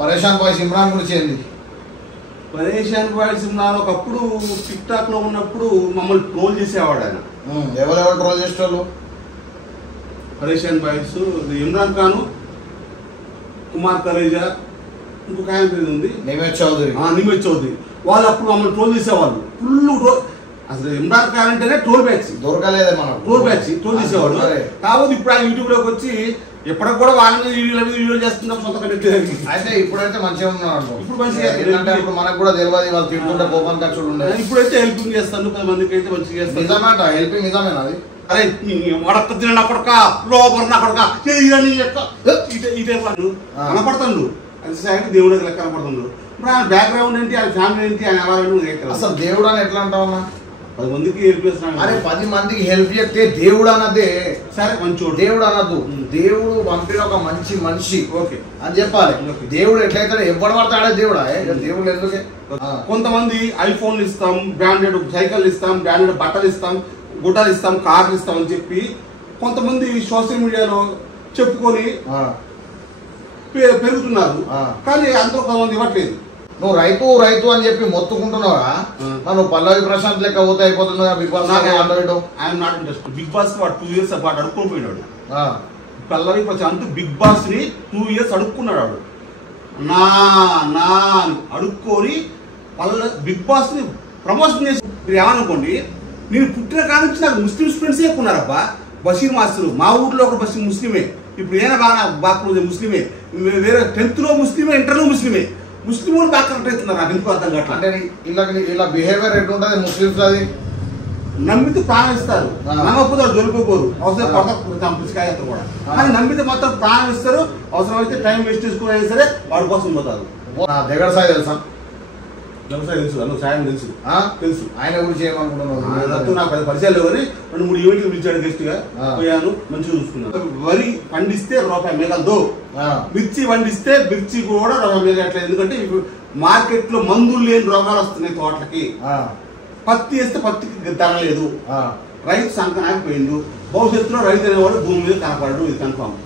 పరేషాన్ బాయ్ ఇమ్రాన్ గురించి ఏంది? పరేషాన్ బాయ్ ఇమ్రాన్ ఒకప్పుడు టిక్ టాక్ లో ఉన్నప్పుడు మమ్మల్ని ట్రోల్ చేసేవాడు ఆయన. ఎవరెవరు ట్రోల్ చేసేవాళ్ళు? పరేషాన్ బాయ్స్, ఇమ్రాన్ ఖాన్, కుమార్ కరేజా, ఇంకొక ఆయన పేరు ఉంది నిమేష్ చౌదరి. వాళ్ళు అప్పుడు మమ్మల్ని ట్రోల్ చేసేవాళ్ళు. ఫుల్ అసలు ఇమ్రాన్ ఖాన్ అంటేనే ట్రోల్ బ్యాచ్. దొరకలేదే మనం ట్రోల్ చేసేవాళ్ళు. కాబట్టి ఇప్పుడు ఆయన యూట్యూబ్ లోకి వచ్చి ఎప్పటికి కూడా వాళ్ళ మీద వీడియో చేస్తున్నాం సొంత కంటెంట్. అయితే ఇప్పుడైతే మంచిగా ఉన్నాడు. ఇప్పుడు మంచిగా ఏంటంటే ఇప్పుడు మనకు కూడా తెలియదు వాళ్ళు తింటుంటే కోపం ఖర్చులు ఉండే. ఇప్పుడైతే హెల్పింగ్ చేస్తాను 10 మందికి అయితే మంచిగా చేస్తాను. నిజమేట హెల్పింగ్ నిజమేనా అది? అరే వడక్క తిన కొడక లోపల నా కొడక ఇదే పనులు కనపడుతుండు. అది దేవుడు లెక్క కనపడుతుండు. ఇప్పుడు ఆయన బ్యాక్గ్రౌండ్ ఏంటి, ఆయన ఫ్యామిలీ ఏంటి, ఆయన ఎలా అసలు దేవుడు అని ఎట్లా అంటావన్నా? 10 మందికి హెల్ప్ చేస్తున్నాడు. అరే 10 మందికి హెల్ప్ చేస్తే దేవుడు అన్నదే. సరే మంచోడు దేవుడు అనద్దు, దేవుడు పంపిన ఒక మంచి మనిషి ఓకే అని చెప్పాలి. దేవుడు ఎట్లయితే ఎవడు పడతాడే దేవుడా? దేవుడు ఎందుకే? కొంతమంది ఐఫోన్లు ఇస్తాం, బ్రాండెడ్ సైకిల్ ఇస్తాం, బ్రాండెడ్ బట్టలు ఇస్తాం, గుడ్డలు ఇస్తాం, కార్లు ఇస్తాం అని చెప్పి కొంతమంది సోషల్ మీడియాలో చెప్పుకొని పెరుగుతున్నారు. కానీ అందరూ కొంతమంది ఇవ్వట్లేదు. నువ్వు రైతు రైతు అని చెప్పి మొత్తుకుంటున్నావా? నువ్వు పల్లవి ప్రశాంత్ లెక్క పోతే అయిపోతుందా? Big boss I'm not interest. Big boss 2 years పాటు అడుక్కొని పోయినాడు. పల్లవి ప్రశాంత్ బిగ్ బాస్ ని 2 years అడుక్కున్నాడు. వాడు నా నా అడుక్కొని బిగ్ బాస్ ని ప్రమోషన్ చేసి ఏమనుకోండి. నేను పుట్టిన కాడ నుంచి నాకు ముస్లిమ్స్ ఫ్రెండ్స్ ఎక్కున్నారబ్బా. బషీర్ మాస్టర్ మా ఊర్లో ఒక బషీర్ ముస్లిమే, ఇప్పుడు ఏనా బాగా ముస్లిమే, వేరే 10th లో ముస్లిమే, ఇంటర్లో ముస్లిమే. ముస్లిం వాళ్ళు బాగా కరెక్ట్ అవుతున్నారు. నాకు ఎందుకు అర్థం కావట్లేదు. అంటే ఇలా బిహేవియర్ ఎట్లుంటది ముస్లిమ్స్? అది నమ్మితే ప్రాణం ఇస్తారు, నమ్మకపోతే దొరికిపోరు. అవసరం పుస్తకాయ కూడా కానీ నమ్మితే మాత్రం ప్రాణం ఇస్తారు. అవసరమైతే టైం వేస్ట్ చేసుకుని సరే వాడి కోసం పోతారు. దగ్గర సాయి తెలుసా? తెలుసు, సాయం తెలుసు. ఆయన గురించి ఏమనుకుంటున్నావు? నాకు 10 పరిచయాలు కానీ 2-3 ఈవెంట్లు పిలిచాడు గెస్ట్ గా. పోయాను, మంచిగా చూసుకున్నాను. వరి పండిస్తే రూపాయి మేకలతో, మిర్చి పండిస్తే మిర్చి కూడా రూపాయి మేకట్లేదు. ఎందుకంటే ఇప్పుడు మార్కెట్ లో మందులు లేని రోగాలు వస్తున్నాయి తోటలకి. పత్తి వేస్తే పత్తికి ధర లేదు. రైతు సంకనాగిపోయిండు. భవిష్యత్తులో రైతు అనేవాడు భూమి మీద కనపడడు. ఇది కన్ఫామ్.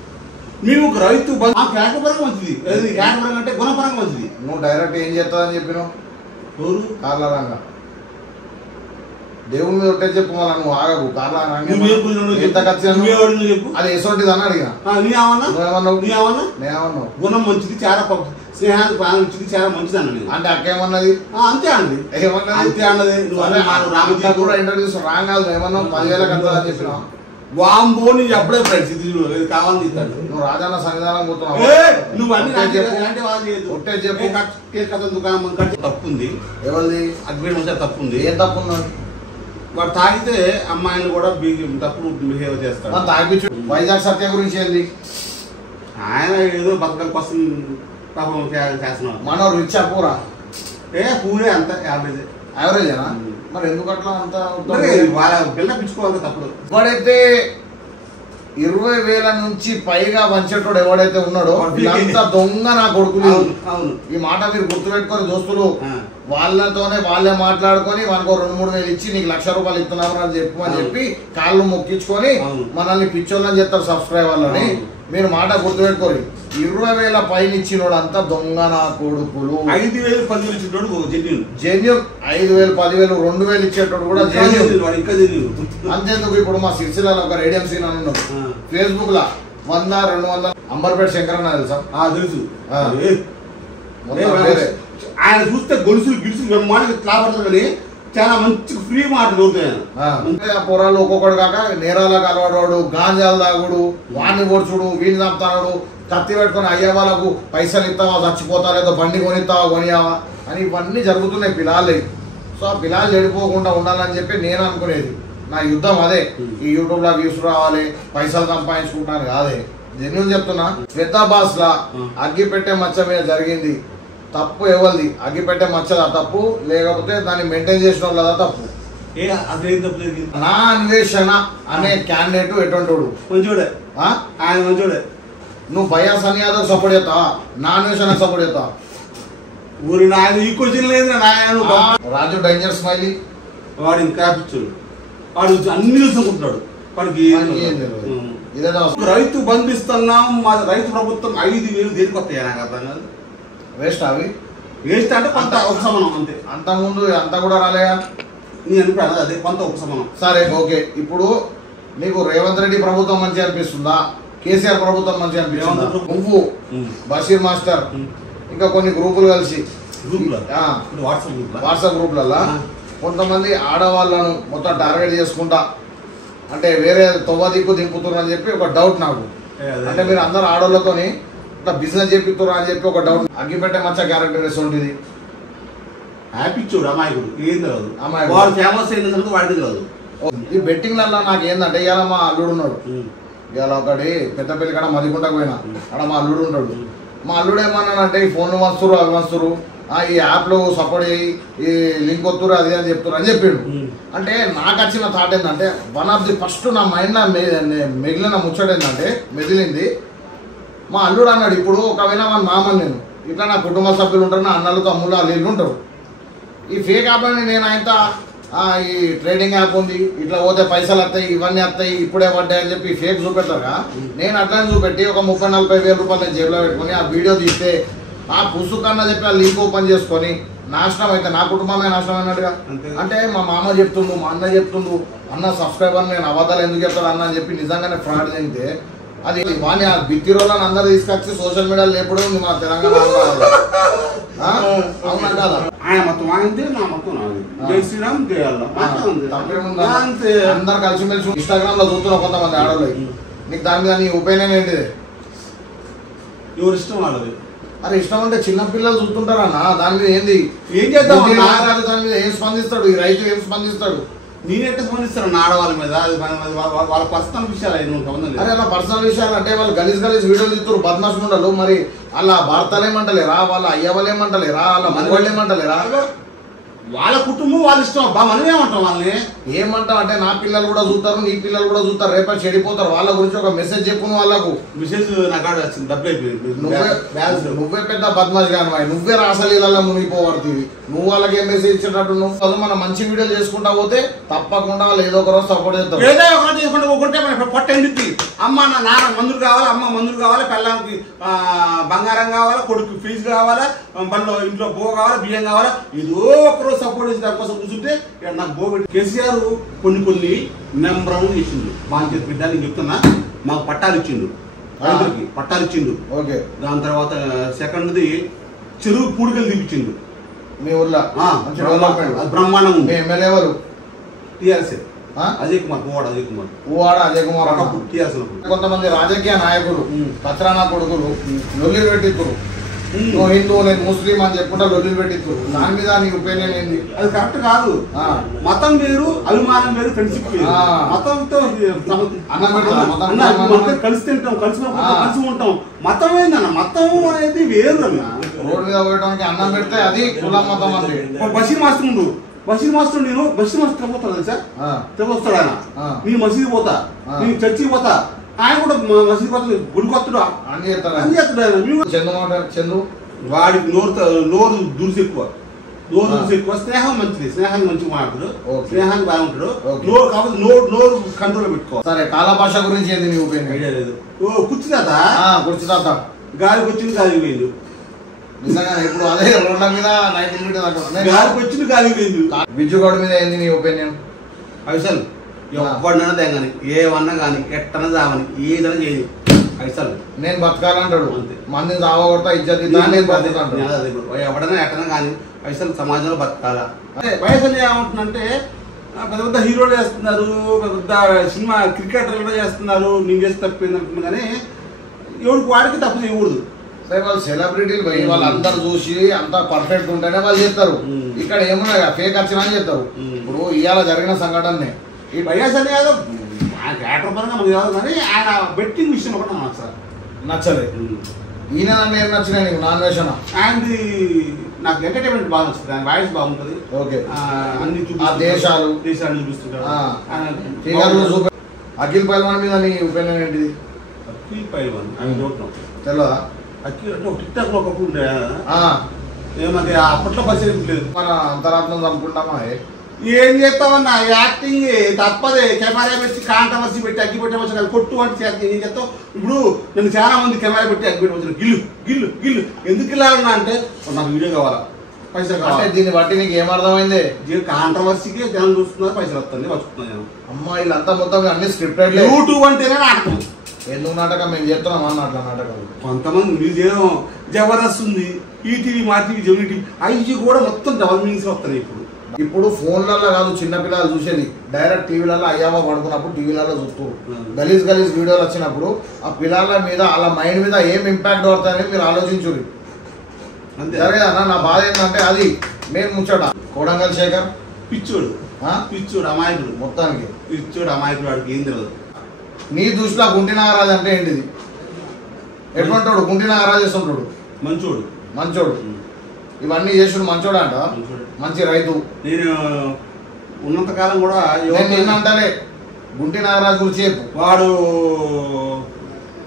మేము రైతు కేటపరంగా మంచిది, కేటపరంగా అంటే గుణపరంగా మంచిది. నువ్వు డైరెక్ట్ ఏం చేస్తావని చెప్పినావు? కార్లారంగా దేవుని మీద ఒకటే చెప్పు. మళ్ళీ నువ్వు ఆగకు. కార్లారంగా అది ఎసోటిది అని అడిగినా. నేనేమన్నావు? గుణం మంచిది, చాలా స్నేహానికి ప్రాణం మంచిది, చాలా మంచిది అన్న. అంటే అక్కేమన్నది? అంతే అండి, ఏమన్నది? అంతే అన్నది. రామకృష్ణ కూడా ఇంట్రడ్యూస్ రాంగ్ కాదు. ఏమన్నావు? 10,000 కట్టా అని చెప్పినా. వాంబో నీకు అప్పుడే ఫ్రెండ్స్ ఇది కావాలని ఇస్తాడు. నువ్వు రాజన్న సంవిధానం పోతున్నావు. నువ్వు అన్ని దుకాణం కట్టి తప్పుంది. ఎవరిది? అగ్రిమెంట్ తప్పుంది. ఏం తప్పుంది? వాడు తాగితే అమ్మాయిని కూడా తప్పుడు బిహేవ్ చేస్తాడు. తాగిపించు. వైజాగ్ సత్య గురించి ఏంది? ఆయన ఏదో బతకల కోసం పాపం చేస్తున్నాడు. మన రిచా పూరా? పూరే అంత యావరేజేనా? మరి ఎందుకు అట్లా అంత వాళ్ళ పిల్ల పిచ్చుకోవాలి తప్పుడు. ఎవడైతే 20,000 నుంచి పైగా వంచేటోడు ఎవడైతే ఉన్నాడో అంత దొంగ నా కొడుకులు. ఈ మాట మీరు గుర్తుపెట్టుకొని దోస్తులు. వాళ్ళతోనే వాళ్ళే మాట్లాడుకొని మనకు 2-3 వేలు ఇచ్చి నీకు ₹1,00,000 ఇస్తున్నాము అని చెప్పి కాళ్ళు మొక్కించుకొని మనల్ని పిచ్చోళ్ళని చెప్తారు సబ్స్క్రైబర్లని. మీరు మాట గుర్తుపెట్టుకోండి. 20,000 పైన ఇచ్చినోడు అంతా దొంగ నా కొడుకులు. 5,000 10,000 ఇచ్చినోడు జెన్యూన్. 5,000 10,000 2,000 ఇచ్చేటోడు కూడా జెన్యూన్. అంతేందుకు ఇప్పుడు మా సిరిసిల్లలో ఒక రేడియం సీన్ అని ఉన్నాడు. ఫేస్బుక్ లా 100-200 అంబర్పేట శంకరన్న తెలుసా? తెలుసు. ఆయన చూస్తే గొలుసులు గిడుసులు బ్రహ్మాండంగా క్లాపడతారు కానీ చాలా మంచి ఫ్రీ మాటలు దొరుకుతాయి. ఆ పొరాలు ఒక్కొక్కడు కాక నేరాలకు అలవాడు, గాంజాలు తాగుడు, వాడిని పొడుచుడు, వీడిని చంపుతాడు, కత్తి పెట్టుకుని అయ్యే వాళ్ళకు పైసలు ఇస్తావా చచ్చిపోతా, లేదా బండి కొనిస్తావా కొనియావా అని ఇవన్నీ జరుగుతున్నాయి పిల్లలే. సో ఆ పిల్లలు చెడిపోకుండా ఉండాలని చెప్పి నేను అనుకునేది. నా యుద్ధం అదే. ఈ యూట్యూబ్ లో వ్యూస్ రావాలి, పైసలు సంపాదించుకుంటాను కాదే. జెన్యూన్ చెప్తున్నా. శ్వేతాబాస్ లా అగ్గి పెట్టే మచ్చ మీద జరిగింది. తప్పు ఎవరిది? అగ్గి పెట్టే మచ్చదా తప్పు, లేకపోతే దాన్ని మెయింటైన్ చేసిన వాళ్ళదా తప్పు? నా అన్వేషణ అనే క్యాండిడేట్ ఎటువంటి మంచోడే, ఆయన మంచోడే. నువ్వు భయా సని యాదవ్ సపోర్ట్ చేస్తావా? నా అన్వేషణ సపోర్ట్ చేస్తావా? ఊరి నాయన ఈ క్వశ్చన్ లేదు. రాజు డేంజర్ స్మైలీ వాడు ఇంకా పిచ్చాడు. వాడు అన్ని చూసుకుంటున్నాడు. వాడికి రైతు బంధిస్తున్నాం, మా రైతు ప్రభుత్వం 5,000 దేనికి వస్తాయి నాకు అర్థం కాదు. వేస్ట్ అవి వేస్ట్ అంటే కొంత ఉపశమనం అంతే. అంత ముందు అంతా కూడా రాలేగా నీ అభిప్రాయం అదే కొంత ఉపశమనం. సరే ఓకే. ఇప్పుడు నీకు రేవంత్ రెడ్డి ప్రభుత్వం మంచి అనిపిస్తుందా, కేసీఆర్ ప్రభుత్వం మంచి అనిపిస్తుందా? నువ్వు బషీర్ మాస్టర్ ఇంకా కొన్ని గ్రూపులు కలిసి వాట్సాప్ గ్రూపులలో కొంతమంది ఆడవాళ్ళను మొత్తం టార్గెట్ చేసుకుంటా అంటే వేరే తొవ్వ దిక్కు దింపుతున్నారు అని చెప్పి ఒక డౌట్ నాకు. అంటే మీరు అందరు ఆడవాళ్ళతోని ఇట్లా బిజినెస్ చేపిస్తున్నారు అని చెప్పి ఒక డౌట్. అగ్గిపెట్టే మచ్చ క్యారెక్టర్ ఉంటుంది. హ్యాపీ చూడు అమాయకుడు ఏం తెలియదు, వాడు ఫేమస్ అయిన వాడికి తెలియదు. ఈ బెట్టింగ్లలో నాకు ఏంటంటే ఇవాళ మా అల్లుడు ఉన్నాడు, ఇవాళ ఒకటి పెద్దపల్లి కాడ మదికుంటకు పోయినా అక్కడ మా అల్లుడు ఉన్నాడు. మా అల్లుడు ఏమన్నానంటే ఈ ఫోన్లు వస్తురు అవి వస్తురు, ఈ యాప్లో సపోర్ట్ చేయి, ఈ లింక్ వస్తురు అది అని చెప్తురు అని చెప్పిండు. అంటే నాకు వచ్చిన థాట్ ఏంటంటే వన్ ఆఫ్ ది ఫస్ట్ నా మైండ్లో మిగిలిన ముచ్చట ఏంటంటే మెదిలింది. మా అల్లుడు అన్నాడు ఇప్పుడు ఒకవేళ మన మామని నేను ఇట్లా నా కుటుంబ సభ్యులు ఉంటారు, నా అన్నలు తమ్ముళ్ళు వాళ్ళు ఇల్లు ఉంటారు. ఈ ఫేక్ యాప్ అని నేను అయితే ఈ ట్రేడింగ్ యాప్ ఉంది, ఇట్లా పోతే పైసలు వస్తాయి, ఇవన్నీ వస్తాయి, ఇప్పుడే పడ్డాయి అని చెప్పి ఫేక్ చూపెడతారా. నేను అట్లని చూపెట్టి ఒక 30-40 వేల రూపాయలు నేను జేబులో పెట్టుకొని ఆ వీడియో తీస్తే ఆ పుసుకన్నా చెప్పి ఆ లింక్ ఓపెన్ చేసుకొని నాశనం అయితే నా కుటుంబమే నాశనం అన్నట్టుగా. అంటే మా మామ చెప్తుండు, మా అన్న చెప్తుండు, అన్న సబ్స్క్రైబర్ నేను అబద్ధాలు ఎందుకు చెప్తాడు అన్న అని చెప్పి నిజంగానే ఫ్రాడ్ జరిగితే అది వాని ఆ బిత్తి రోజులను అందరూ తీసుకొచ్చి సోషల్ మీడియాలో లేపుడు ఉంది మా తెలంగాణ. అవునా కాదా? ఆయన మొత్తం వాయింది, నా మొత్తం జై శ్రీరామ్ తప్పేముందా? అందరు కలిసిమెలిసి ఇన్స్టాగ్రామ్ లో చూస్తున్నారు కొంతమంది ఆడవాళ్ళు. నీకు దాని మీద నీ ఒపీనియన్ ఏంటిది? ఎవరు ఇష్టం వాళ్ళది. అరే ఇష్టం అంటే చిన్న పిల్లలు చూస్తుంటారన్న, దాని మీద ఏంది ఏం చేద్దాం? దాని మీద ఏం స్పందిస్తాడు ఈ రైతు, ఏం స్పందిస్తాడు? నేనెట్లా స్పందిస్తాను నా ఆడవాళ్ళ మీద? వాళ్ళ పర్సనల్ విషయాలు అరే అలా పర్సనల్ విషయాలు అంటే వాళ్ళు గలీజ్ వీడియోలు ఇస్తారు బద్మాష్ ఉండలు. మరి అలా భర్తలు ఏమంటలేరా, వాళ్ళ అయ్యవాళ్ళు ఏమంటలేరా, వాళ్ళ మగవాళ్ళు ఏమంటలేరా? వాళ్ళ కుటుంబం వాళ్ళ ఇష్టం అబ్బా, మనం ఏమంటాం వాళ్ళని? ఏమంటాం అంటే నా పిల్లలు కూడా చూస్తారు, నీ పిల్లలు కూడా చూస్తారు, రేపటి చెడిపోతారు. వాళ్ళ గురించి ఒక మెసేజ్ చెప్పు వాళ్ళకు. మెసేజ్ నాకు వచ్చింది, డబ్బులు అయిపోయింది. నువ్వే పెద్ద బద్మాష్ గాను, నువ్వే రాసలీలలో మునిగిపోబడుతుంది. నువ్వు వాళ్ళకి ఏం మెసేజ్ ఇచ్చేటట్టు నువ్వు మనం మంచి వీడియోలు చేసుకుంటా పోతే తప్పకుండా వాళ్ళు ఏదో ఒక రోజు సపోర్ట్ చేస్తారు. ఏదో ఒకటి చేసుకుంటే ఒకటే పొట్ట ఎందుకు? అమ్మ నా నాన్న మందులు కావాలి, అమ్మ మందులు కావాలి, పిల్లలకి బంగారం కావాలా, కొడుకు ఫీజు కావాలా, బండ్లో ఇంట్లో బో కావాలా, బియ్యం కావాలా, ఏదో ఒకరోజు సపోర్ట్ చేసి దానికోసం కూర్చుంటే నాకు బోబెట్టి కేసీఆర్ కొన్ని నెంబర్ వన్ చేసిండు. మాకు బిడ్డ నేను చెప్తున్నా, మాకు పట్టాలు ఇచ్చిండు, రైతులకి పట్టాలు ఇచ్చిండు. ఓకే. దాని తర్వాత సెకండ్ది చెరువు పూడికలు తీపిచ్చిండు మీ ఊర్లో. బ్రహ్మాండం ఉంది. ఎమ్మెల్యే ఎవరు? TRS Ajay Kumar, Puvvada Ajay Kumar TRS. కొంతమంది రాజకీయ నాయకులు కచరానా కొడుకులు లొల్లి పెట్టిస్తారు, నువ్వు హిందూ నేను ముస్లిం అని చెప్పుకుంటా లొల్లి పెట్టిస్తారు. దాని మీద నీ ఒపీనియన్ ఏంది? అది కరెక్ట్ కాదు. మతం వేరు, అభిమానం వేరు, ఫ్రెండ్షిప్ వేరు. మతంతో కలిసి తింటాం, కలిసి ఉంటాం. మతం ఏందన్న? మతం అనేది వేరు అన్న. రోడ్డు మీద పోయడానికి అన్నం పెడితే అది కులం మతం అంటే. బషీర్ మాస్టర్ ఉండు, బషీర్ మాస్టర్ నేను బషీర్ మాస్టర్ పోతాను తెలుసా? వస్తాడు ఆయన. నేను మసీదు పోతా, నేను చర్చికి పోతా, ఆయన కూడా మసీదు పోతా, గుడికి వస్తాడు, అన్ని చేస్తాడు. చందు వాడికి నోరు దురుసు ఎక్కువ, స్నేహం మంచిది, స్నేహాన్ని మంచిగా మాట్లాడు, స్నేహాన్ని బాగుంటాడు. కాబట్టి నోరు కంట్రోల్ పెట్టుకోవాలి. సరే కాల భాష గురించి ఏంది నీ ఒపీనియన్? ఐడియా లేదు. కుర్చీదాత గాలికి వచ్చింది, గాలికి పోయింది. నిజంగా ఇప్పుడు అదే రోడ్ల మీద 90 మీటర్ గాలికి వచ్చింది, గాలికి పోయింది. విజయగౌడ్ మీద ఏంది నీ ఒపీనియన్? అసలు ఎవరినైనా తెగని, ఏమన్నా కానీ, ఎట్టన దామని, ఏదైనా చేయదు. అసలు నేను బతకాలంటాడు, మందిని దావగొడతా ఇజ్జత్ ఎవడైనా ఎట్టనా కానీ అసలు సమాజంలో బతకాలా. వయసులు ఏమంటుందంటే పెద్ద పెద్ద హీరోలు చేస్తున్నారు, పెద్ద సినిమా క్రికెటర్లు కూడా చేస్తున్నారు, నేను చేసి తప్పింది అంటున్నా. కానీ ఎవరికి వాడికి తప్పు చేయకూడదు. సరే వాళ్ళు సెలబ్రిటీలు పోయి వాళ్ళందరూ చూసి అంతా పర్ఫెక్ట్ ఉంటేనే వాళ్ళు చేస్తారు. ఇక్కడ ఏమున్నాయి ఫేక్ వచ్చినా చేస్తారు. ఇప్పుడు ఇవాళ జరిగిన సంఘటననే ఈ వైఎస్ అని కాదు, క్యారెక్టర్ పరంగా మనకు కాదు, కానీ ఆయన బెట్టింగ్ విషయం ఒకటి నాకు సార్ నచ్చలేదు. ఈయన నన్ను ఏం నచ్చినాయి నీకు? నాన్ వేషన్ ఆయనది నాకు ఎంటర్టైన్మెంట్ బాగా నచ్చుతుంది, ఆయన వాయిస్ బాగుంటుంది. ఓకే. అన్ని దేశాలు చూపిస్తుంటారు. అఖిల్ పైల్వాన్ మీద నీ ఒపీనియన్ ఏంటిది? అఖిల్ పైల్వాన్ ఆయన చూడటం తెలియదా? అఖిల్ అంటే టిక్ టాక్ లో ఒకప్పుడు ఉండే ఏమంటే అప్పట్లో పరిచయం లేదు. మన అంతరాత్మ అనుకుంటామా? ఏం చేస్తావన్నా యాక్టింగ్ తప్పదే. కెమెరా పెట్టి కాంట్రవర్సీ పెట్టి అగ్గి పెట్టవచ్చు కదా, కొట్టు అంటే ఏం చేస్తావు. ఇప్పుడు నేను చాలా మంది కెమెరా పెట్టి అగ్గి పెట్టవచ్చు, గిల్లు గిల్లు గిల్లు ఎందుకు ఇలా ఉన్నా అంటే నాకు వీడియో కావాలా, పైసలు కావాలి. దీన్ని బట్టి నీకు ఏమర్థమైంది? కాంట్రవర్సీకి జనం చూస్తున్నారు, పైసలు వస్తుంది వస్తున్నాయి జనం. అమ్మా వీళ్ళంతా మొత్తం అన్ని స్క్రిప్టెడ్. యూట్యూబ్ అంటేనే నాటకం. ఎందుకు నాటకం? మేము చేస్తున్నాం అన్న అట్లా నాటకాలు. కొంతమంది మ్యూజియం జబర్దస్త్ ఉంది, ఈటీవీ మా టీవీ జెమిని టీవీ అవి కూడా మొత్తం డబల్ మీనింగ్స్ వస్తున్నాయి. ఇప్పుడు ఫోన్లలో కాదు చిన్నపిల్లలు చూసేది, డైరెక్ట్ టీవీలలో అయ్యావా పడుకున్నప్పుడు టీవీలలో చూస్తారు. గలీజ్ గలీజ్ వీడియోలు వచ్చినప్పుడు ఆ పిల్లల మీద వాళ్ళ మైండ్ మీద ఏం ఇంపాక్ట్ పడుతుందని మీరు ఆలోచించుర్రి. జరగదన్న. నా బాధ ఏంటంటే అది నేను ముచ్చట. కోడంగల్ శేఖర్ పిచ్చోడు, పిచ్చోడు అమాయకుడు, మొత్తానికి పిచ్చోడు అమాయకుడు, వాడికి ఏం తెలియదు. నీ దృష్టిలో గుంటి నాగరాజు అంటే ఏంటిది? ఎటువంటాడు? గుంటి నాగరాజు చేస్తుంటాడు, మంచోడు, మంచోడు, ఇవన్నీ చేసుడు మంచోడు అంట, మంచి రైతు. నేను ఉన్నంత కాలం కూడా ఏంటంటే గుంటి నాగరాజు గురించి చెప్పు. వాడు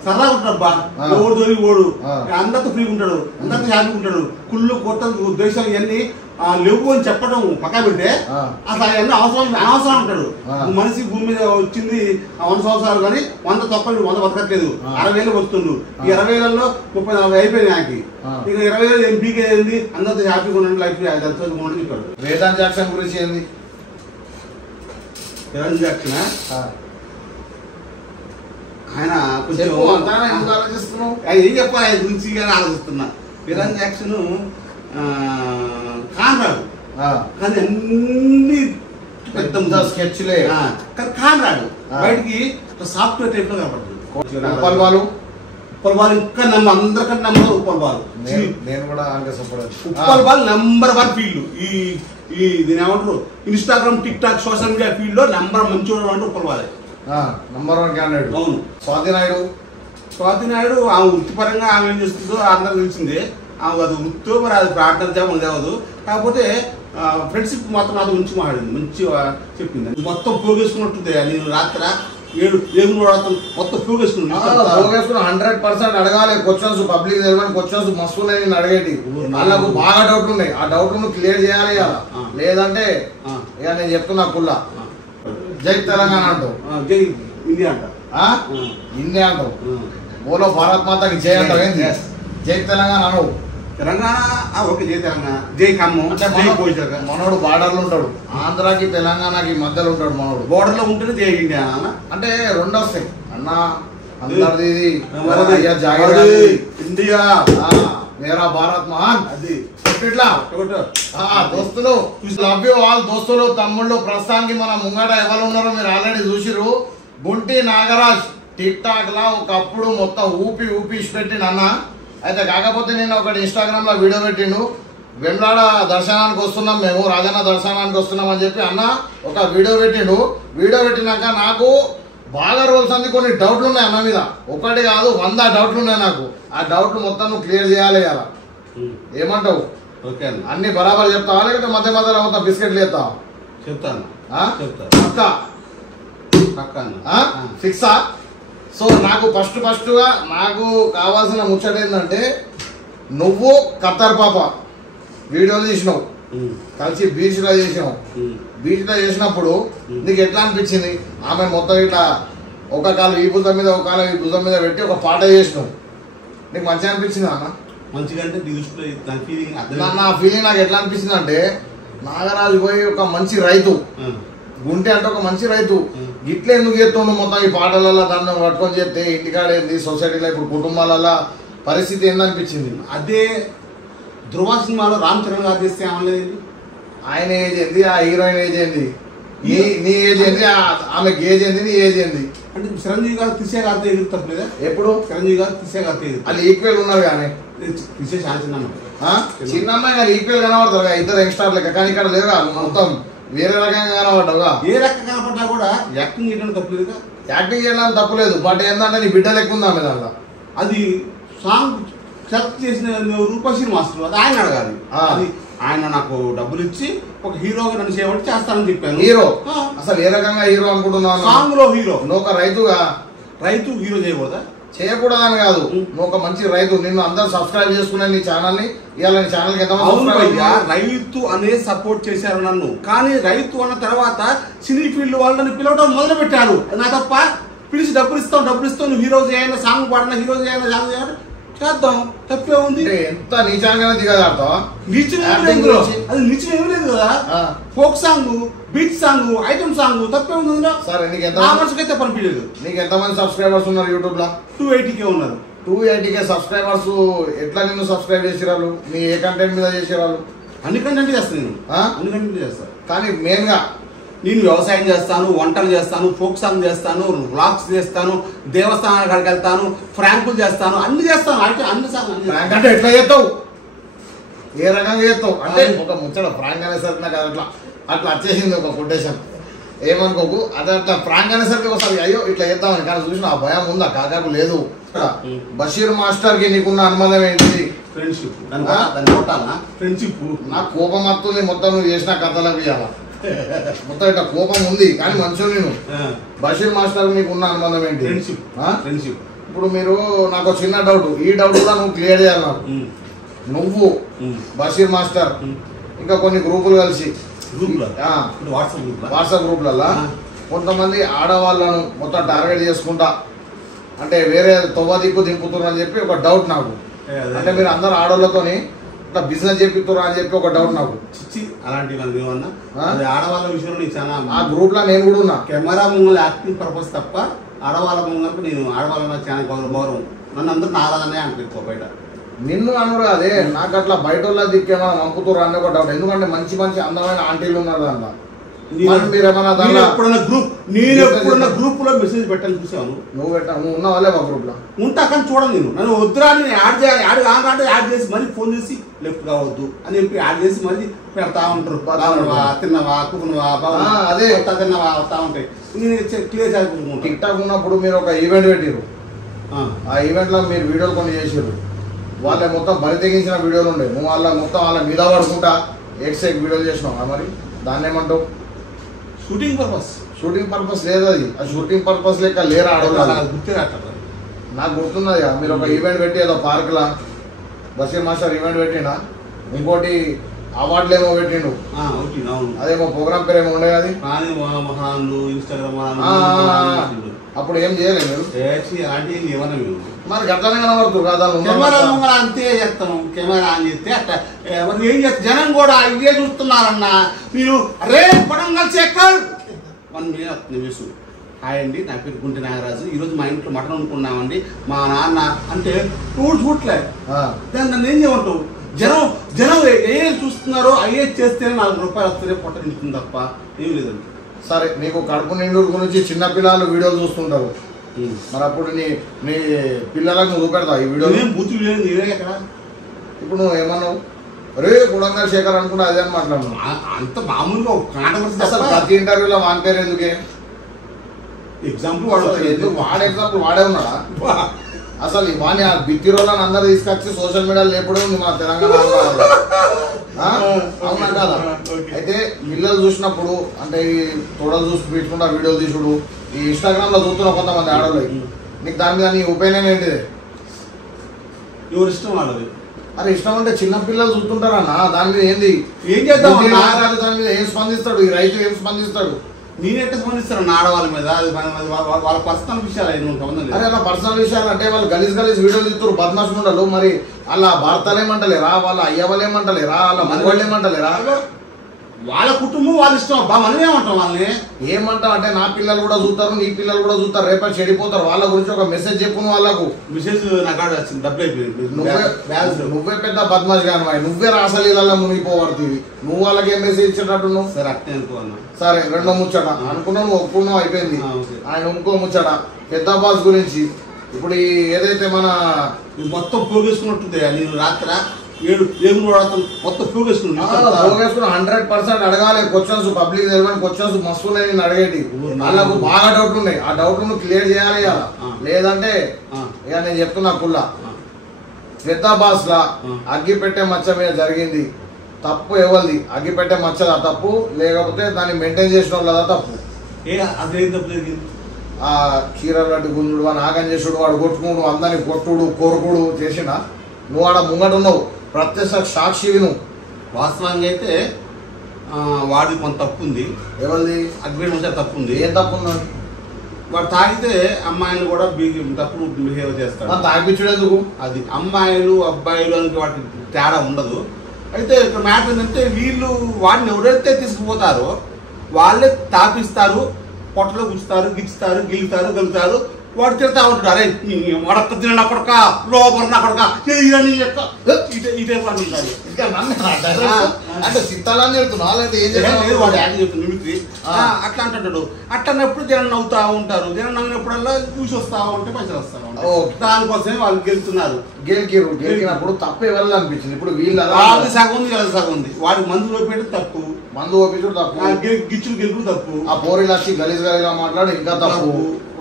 సరదాగా ఉంటాడబ్బా, ఓడు దొరికి ఓడు, అందరితో ఫ్రీగా ఉంటాడు, అందరితో హ్యాపీ ఉంటాడు. కుళ్ళు కొత్త ఉద్దేశాలు ఇవన్నీ లేవు అని చెప్పడం పక్క పెడితే అసలు అవన్నీ అనవసరం ఉంటాడు. మనిషి భూమి మీద వచ్చింది 100 సంవత్సరాలు కానీ 100 తప్పలు 100 బతకట్లేదు. 60,000 వస్తుండు. ఈ 20,000లో 30-40 అయిపోయింది నాకు. ఇక 20,000 ఏం పీకే ఏంది, అందరితో హ్యాపీగా ఉండండి, లైఫ్ ఉండండి చెప్పాడు. వేదాంత్ జాక్సన్ గురించి ఏంది? వేదాంత్ జాక్సన్ ఆయన కొంచెం ఏం చెప్పాలి ఆయన గురించి ఆలోచిస్తున్నా. వేదాంత్ జాక్సన్ కాన్రాడు, కానీ అన్ని పెద్ద స్కెచ్లే, కానీ కాన్రాడు బయటికి సాఫ్ట్వేర్ టైప్ లో కనపడుతుంది. ఉప్పల్ బాలు, ఉప్పల్ బాల్ ఇంకా అందరికంటే నెంబర్ ఉప్పల్ బాల్. నేను కూడా ఉప్పల్ బాల్ నెంబర్ 1 ఫీల్డ్. ఈ దీని ఏమంటారు, Instagram, TikTok, social media field లో నెంబర్ మంచి అంటే ఉప్పల్ బాలే, నంబర్ 1 క్యాండిడేట్. అవును. స్వాతి నాయుడు, స్వాతి నాయుడు ఆమె వృత్తిపరంగా ఆమె ఏం చేస్తుందో అందరికి తెలిసిందే. ఆమె అది వృత్తో మరి అది ప్రార్థన మనకు తెలియదు. కాకపోతే ఫ్రెండ్షిప్ మాత్రం నాతో మంచి మాట్లాడింది, మంచిగా చెప్పింది. మొత్తం పోగేసుకున్నట్టుంది. నేను రాత్రి 7 మొత్తం పోగేసుకున్నాను. 100% అడగాలి క్వశ్చన్స్. పబ్లిక్ తెలియని క్వశ్చన్స్ మస్తు ఉన్నాయి నేను అడిగేటి. వాళ్ళకు బాగా డౌట్లు ఉన్నాయి. ఆ డౌట్లను క్లియర్ చేయాలి కదా, లేదంటే ఇక నేను చెప్తున్నా కుల్లా జై తెలంగాణ అంటావు, జై ఇండియా అంట, ఇండియా అంటావు, బోలో భారత్ మాతకి జై అంటావు. ఏంది జై తెలంగాణ అనవు? తెలంగాణ ఓకే, జై తెలంగాణ, జై ఖమ్మం. అంటే మనోడు బార్డర్లు ఉంటాడు, ఆంధ్రాకి తెలంగాణకి మధ్యలో ఉంటాడు. మనోడు బోర్డర్ లో ఉంటేనే జై ఇండియా అంటే 2 వస్తాయి అన్న. అందరిది ఇండియా, మేరా భారత్ మహాన్. అది ఇట్లా దోస్తులు, లవ్ యూ ఆల్ దోస్తులు, తమ్ముళ్ళు. ప్రస్తుతానికి మన ముంగట ఎవరు ఉన్నారో మీరు ఆల్రెడీ చూసిరు. గుంటి నాగరాజ్ టిక్ టాక్ లా ఒకప్పుడు మొత్తం ఊపి ఇచ్చిపెట్టిండు అన్న. అయితే కాకపోతే నేను ఒకటి ఇన్స్టాగ్రామ్ లో వీడియో పెట్టిండు. వెంబడాడ దర్శనానికి వస్తున్నాం మేము, రాజన్న దర్శనానికి వస్తున్నాం అని చెప్పి అన్న ఒక వీడియో పెట్టిండు. వీడియో పెట్టినాక నాకు బాగా రోజులు అంది కొన్ని డౌట్లు ఉన్నాయి అన్న మీద. ఒకటి కాదు 100 డౌట్లు ఉన్నాయి నాకు. ఆ డౌట్లు మొత్తం నువ్వు క్లియర్ చేయాలి కదా. ఏమంటావు? అన్ని బరాబర్ చెప్తావా లేకపోతే మధ్య మధ్యలో మొత్తం బిస్కెట్లు చేస్తావా? చెప్తాను. ఫిక్సా? సో నాకు ఫస్ట్ గా నాకు కావాల్సిన ముచ్చట ఏంటంటే, నువ్వు ఖత్తర్ పాప వీడియోలు తీసినావు, కలిసి బీచ్లో చేసినావు. బీచ్లో చేసినప్పుడు నీకు ఎట్లా అనిపించింది? ఆమె మొత్తం ఇట్లా ఒక కాలు ఈ భుజం మీద, ఒక కాలు ఈ భుజం మీద పెట్టి ఒక పాట చేసినావు. నీకు మంచిగా అనిపించింది అన్న? మంచిగా అంటే నా ఫీలింగ్ నాకు ఎట్లా అనిపించింది అంటే, నాగరాజు పోయి ఒక మంచి రైతు, గుంటె అంటే ఒక మంచి రైతు, గిట్ల ఎందుకు చేస్తుండు మొత్తం ఈ పాటలలో దాన్ని పట్టుకొని చెప్తే ఇంటికాడ ఏంది, సొసైటీలో ఇప్పుడు కుటుంబాలలో పరిస్థితి ఏందనిపించింది. అదే ధృవ సినిమాలో రామ్ చరణ్ గారు చేస్తే ఏమలేదు, ఆయన ఏజ్ ఏంది, ఆ హీరోయిన్ ఏజ్ ఏంది, నీ ఏజ్ ఏంది, ఆమెకి ఏజ్ ఏంది, నీ ఏజ్ ఏంది. అంటే చిరంజీవి గారు తీసే గారితో ఎదుగుతారు లేదా? ఎప్పుడు చిరంజీవి గారు తీసే గారితో ఎదుగు వాళ్ళు ఈక్వల్ ఉన్నారు కానీ తీసే చిన్న అమ్మాయి కానీ ఈక్వల్ కనబడతారు ఇద్దరు యంగ్స్టార్ లెక్క. కానీ ఇక్కడ లేవుగా మొత్తం వేరే రకంగా కనబడ్డావుగా. ఏ రకంగా కనపడ్డా కూడా యాక్టింగ్ చేయడం తప్పలేదుగా. యాక్టింగ్ చేయడం తప్పలేదు, బట్ ఏంటంటే నీ బిడ్డ లెక్క ఉందా మీద దాంట్లో. అది సాంగ్ సెలెక్ట్ చేసిన రూపశ్రీ మాస్టర్, అది ఆయన అడగాలి. అది ఆయన నాకు డబ్బులు ఇచ్చి ఒక హీరోగా నన్ను చేయబట్టి చేస్తానని చెప్పాను. హీరో అసలు ఏ రకంగా హీరో అనుకుంటున్నాను? సాంగ్ లో హీరో. నువ్వు ఒక రైతుగా రైతు హీరో చేయకూడదా? చేయకూడదని కాదు, నువ్వు ఒక మంచి రైతు, నిన్ను అందరు సబ్స్క్రైబ్ చేసుకునే నీ ఛానల్ ని, ఇవాళ నీ ఛానల్ కి రైతు అనే సపోర్ట్ చేశారు నన్ను. కానీ రైతు అన్న తర్వాత సినీ ఫీల్డ్ వాళ్ళని పిలవడం మొదలు పెట్టారు. నా తప్ప పిలిచి డబ్బులు ఇస్తాం నువ్వు హీరో చేయన సాంగ్ పాడిన హీరో చేయన సాంగ్ చేయడం చేద్దాం, తప్పే ఉంది. ఎంత నీచంగానే దిగదాడతా, అది నిత్యం ఏమి లేదు కదా. Folk song, beach song, item song తప్పే ఉంది. సరే నీకు ఎంత మనసుకైతే పనిపించలేదు. నీకు ఎంతమంది సబ్స్క్రైబర్స్ ఉన్నారు యూట్యూబ్ లో? 280K ఉన్నారు. 280K సబ్స్క్రైబర్స్ ఎట్లా నిన్ను సబ్స్క్రైబ్ చేసిరాలు? నీ ఏ కంటెంట్ మీద చేసిరాలు? అన్ని కంటెంట్ చేస్తాను నేను, అన్ని కంటెంట్ చేస్తాను. కానీ మెయిన్ గా నేను వ్యవసాయం చేస్తాను, వంటలు చేస్తాను, ఫోక్ సాంగ్ చేస్తాను, వ్లాగ్స్ చేస్తాను, దేవస్థానాల కాడికి వెళ్తాను, ఫ్రాంకులు చేస్తాను, అన్ని చేస్తాను. అంటే అన్ని సాంగ్ అంటే ఎట్లా చేస్తావు, ఏ రకంగా చేస్తావు అంటే ఒక ముచ్చట ఫ్రాంక్ అనేసరికి నాకు అట్లా వచ్చేసింది ఒక కొటేషన్, ఏమనుకోకు. అదే అట్లా ఫ్రాంక్ అనేసరికి ఒకసారి అయ్యో ఇట్లా చేద్దామని, కానీ చూసిన ఆ భయం ఉందా కాకాకు లేదు. బషీర్ మాస్టర్ కి నీకున్న అనుబంధం ఏంటి? ఫ్రెండ్షిప్. నాకు కోపం వస్తుంది మొత్తం నువ్వు చేసిన కథలకు ఇవ్వాల, మొత్తం ఇట్లా కోపం ఉంది కానీ మంచిగా. నేను బషీర్ మాస్టర్ నీకు ఉన్న అనుబంధం ఏంటి? ఫ్రెండ్షిప్. ఇప్పుడు మీరు నాకు చిన్న డౌట్, ఈ డౌట్ కూడా నువ్వు క్లియర్ చేయాలి నాకు. నువ్వు బషీర్ మాస్టర్ ఇంకా కొన్ని గ్రూపులు కలిసి వాట్సాప్ గ్రూపులలో కొంతమంది ఆడవాళ్ళను మొత్తం టార్గెట్ చేసుకుంటా అంటే వేరే తొవ్వ దిక్కు దింపుతున్నారు అని చెప్పి ఒక డౌట్ నాకు. అంటే మీరు అందరు ఆడవాళ్ళతోని ఇట్లా బిజినెస్ చేపిస్తున్నారు అని చెప్పి ఒక డౌట్ నాకు. అలాంటి ఆడవాళ్ళ విషయంలో చాలా ఆ గ్రూప్ లో నేను కూడా ఉన్నా. కెమెరా ముంగల్ యాక్టింగ్ పర్పస్ తప్ప ఆడవాళ్ళ ముంగలకు నేను ఆడవాళ్ళ నాకు చాలా గౌరవం. నన్ను అందరూ నారాదనే అంటారు బయట. నిన్ను అనరు అదే, నాకు అట్లా బయట వాళ్ళ దిక్కేమో పంపుతున్నారు అని ఒక డౌట్. ఎందుకంటే మంచి మంచి అందమైన ఆంటీలు ఉన్నారు దాంట్లో. ఎప్పుడన్నా గ్రూప్ లో మెసేజ్ పెట్టాలని చూసాను. నువ్వు ఉన్నావా లేవా గ్రూప్ లో? ఉంటా కానీ చూడండి. నేను వద్దురా నేను యాడ్ చేయాలి, యాడ్ చేసి మళ్ళీ ఫోన్ చేసి లెఫ్ట్ కావద్దు అని చెప్పి యాడ్ చేసి మళ్ళీ పెడతా ఉంటారు. తిన్నావా, కుకున్నావా, అదే తిన్నావా వస్తా ఉంటాయి. క్లియర్ చేసుకుంటున్నాను. టిక్ టాక్ ఉన్నప్పుడు మీరు ఒక ఈవెంట్ పెట్టిరు, ఆ ఈవెంట్ లో మీరు వీడియోలు కొన్ని చేసారు. వాళ్ళ మొత్తం బలి తెగించిన వీడియోలు ఉండే, నువ్వు వాళ్ళ మొత్తం వాళ్ళ మీద పడుకుంటా ఎక్సెక్ వీడియోలు చేసినావు. మరి దాన్ని ఏమంటావు? షూటింగ్ పర్పస్ లేదు అది. ఆ షూటింగ్ పర్పస్ లెక్క లేరా ఆడవాళ్ళు? నాకు గుర్తున్నది, మీరు ఒక ఈవెంట్ పెట్టి ఏదో పార్క్ లా బషీర్ మాస్టర్ ఈవెంట్ పెట్టిండా, ఇంకోటి అవార్డులు ఏమో పెట్టిండు, అదేమో ప్రోగ్రామ్ పేరు ఏమో ఉండే అది. అప్పుడు ఏం చేయలేదు మీరు? మరి గట్లనే కనబడుతుంది కదా. కెమెరా ముంగల అంతే చేస్తాను, కెమెరా అని చెప్తే అట్లా ఏం చేస్తా. జనం కూడా ఇవే చూస్తున్నారన్నా. మీరు అరే పడం కలిసి ఎక్కడ 1 million వస్తుంది వ్యూస్. హాయ్ అండి, నా పేరు గుంటి నాగరాజు, ఈరోజు మా ఇంట్లో మటన్ అనుకున్నామండి, మా నాన్న అంటే చూడలే దాన్ని నన్ను ఏం చేయమంటావు? జనం ఏ చూస్తున్నారో అయ్యే చేస్తేనే 4 రూపాయలు వస్తేనే పొట్ట నిండుతుంది తప్ప ఏం లేదండి. సరే, నీకు కడుపు నిండు గురించి చిన్న పిల్లలు వీడియోలు చూస్తుంటారు, మరి అప్పుడు నీ పిల్లలకు నువ్వు చూపెడతావు ఈ వీడియో? బూతులు లేదు ఎక్కడ. ఇప్పుడు నువ్వు ఏమన్నావు? రే గుడంగా శేఖర్ అనుకుంటా అదే అని మాట్లాడుతున్నావు. అంత మామూలుగా అసలు ప్రతి ఇంటర్వ్యూలో వాని పేరు ఎందుకే? ఎగ్జాంపుల్ వాడే ఎగ్జాంపుల్ వాడే ఉన్నాడా? అసలు వాని ఆ బిత్తి రోజులను అందరు తీసుకొచ్చి సోషల్ మీడియాలో లేపడం ఉంది మన తెలంగాణ. అవునా కదా? అయితే పిల్లలు చూసినప్పుడు అంటే ఈ తోడలు చూసి పెట్టుకుంటా వీడియోలు తీసుడు, ఈ ఇన్స్టాగ్రామ్ లో చూస్తున్నావు కొంతమంది ఆడవాళ్ళు, నీకు దాని మీద నీ ఒపీనియన్ ఏంటిది? ఎవరు ఇష్టం వాళ్ళది. అరే ఇష్టం అంటే చిన్న పిల్లలు చూస్తుంటారన్న, దాని మీద ఏంది ఏం చేద్దాం? దాని మీద ఏం స్పందిస్తాడు ఈ రైతు? ఏం స్పందిస్తాడు? నేనెట్లా స్పందిస్తాను ఆడవాళ్ళ మీద? వాళ్ళ పర్సనల్ విషయాలు అరే అలా పర్సనల్ విషయాలు అంటే వాళ్ళు గలీజ్ వీడియోలు ఇస్తారు, బద్మాష్ ఉండలు. మరి అలా భర్తలు ఏమంటలేరా, వాళ్ళ అయ్యవాళ్ళు ఏమంటలేరా, వాళ్ళ మగవాళ్ళు ఏమంటలేరా? వాళ్ళ కుటుంబం వాళ్ళ ఇష్టం అబ్బా, మనం ఏమంటాం వాళ్ళని? ఏమంటాం అంటే నా పిల్లలు కూడా చూస్తారు, నీ పిల్లలు కూడా చూస్తారు, రేపటి చెడిపోతారు. వాళ్ళ గురించి ఒక మెసేజ్ చెప్పును వాళ్ళకు. మెసేజ్ నాకు వచ్చింది, డబ్బులు అయిపోయింది. నువ్వే పెద్ద బద్మాష్ గాను, నువ్వే రాసలీలలో మునిగిపోబడుతుంది. నువ్వు వాళ్ళకి ఏం మెసేజ్ ఇచ్చేటట్టు నువ్వు? సరే అట్నే అనుకున్నా. సరే రెండో ముచ్చట అనుకున్నావు, నువ్వు ఒప్పుకున్నావు, అయిపోయింది. ఆయన ఇంకో ముచ్చట పెద్ద బాస్ గురించి. ఇప్పుడు ఏదైతే మన మొత్తం పోగేసుకున్నట్టుంది, నేను రాత్రి 7 మొత్తం పోగేసుకున్నాను. 100% అడగాలి క్వశ్చన్స్, పబ్లిక్ తెలియని క్వశ్చన్స్ మస్తు ఉన్నాయి నేను అడిగేటి. వాళ్ళకు బాగా డౌట్లు ఉన్నాయి, ఆ డౌట్లను క్లియర్ చేయాలి కదా. లేదంటే ఇక నేను చెప్తున్నా కుల్లా పెద్ద బాస్ లా అగ్గి పెట్టే మచ్చ మీద జరిగింది తప్పు ఎవరిది? అగ్గి పెట్టే మచ్చదా తప్పు, లేకపోతే దాన్ని మెయింటైన్ చేసిన వాళ్ళదా తప్పు? అదేం తప్పు జరిగింది? ఆ చీరలాంటి గుంజుడు వాడు ఆగం చేసుడు వాడు కొట్టుకుడు అందరిని కొట్టుడు కొరుకుడు చేసిన నువ్వు ఆడ ముంగట ఉన్నావు ప్రత్యక్ష సాక్షివి నువ్వు. వాస్తవంగా అయితే వాడికి కొంత తప్పు ఉంది. ఎవరిది? అగ్ని నుంచి తప్పు ఉంది. ఏం తప్పు ఉందని? వాడు తాగితే అమ్మాయిలు కూడా తప్పుడు బిహేవ్ చేస్తాడు. తాగిపించడు ఎందుకు? అది అమ్మాయిలు అబ్బాయిలు అని వాటికి తేడా ఉండదు. అయితే ఇక్కడ మ్యాటర్ ఏంటంటే వీళ్ళు వాడిని ఎవరైతే తీసుకుపోతారో వాళ్ళే తాపిస్తారు, పొట్టలో గుచ్చుతారు, గిచ్చుతారు, గెలుతారు. వాడు తిడతా ఉంటాడు, అరే వడక్క తిన కొడక లోపల నా కొడక ఇదే పండుతాడు. అంటే చిత్తాలని చెప్తున్నా వాడు యాక్ట్ చెప్తుంది మిమిక్రీ అట్లా అంటాడు. అట్లన్నప్పుడు జనం నవ్వుతా ఉంటారు. జనం నవ్వినప్పుడల్లా చూసి వస్తా ఉంటే పైసలు వస్తా ఉంటారు. దానికోసమే వాళ్ళు గెలుతున్నారు. గెలికినప్పుడు తప్పు ఎవరు అనిపించింది? ఇప్పుడు వీళ్ళు వాళ్ళకి సగం ఉంది, వీళ్ళకి సగం ఉంది. వాడికి మందు ఓపెట్టి తప్పు, మందు ఓపించుడు తప్పు, గిచ్చుడు గెలుపు తప్పు, ఆ పోరీలు వచ్చి గలీజ్ గలీజ్గా మాట్లాడు ఇంకా తప్పు.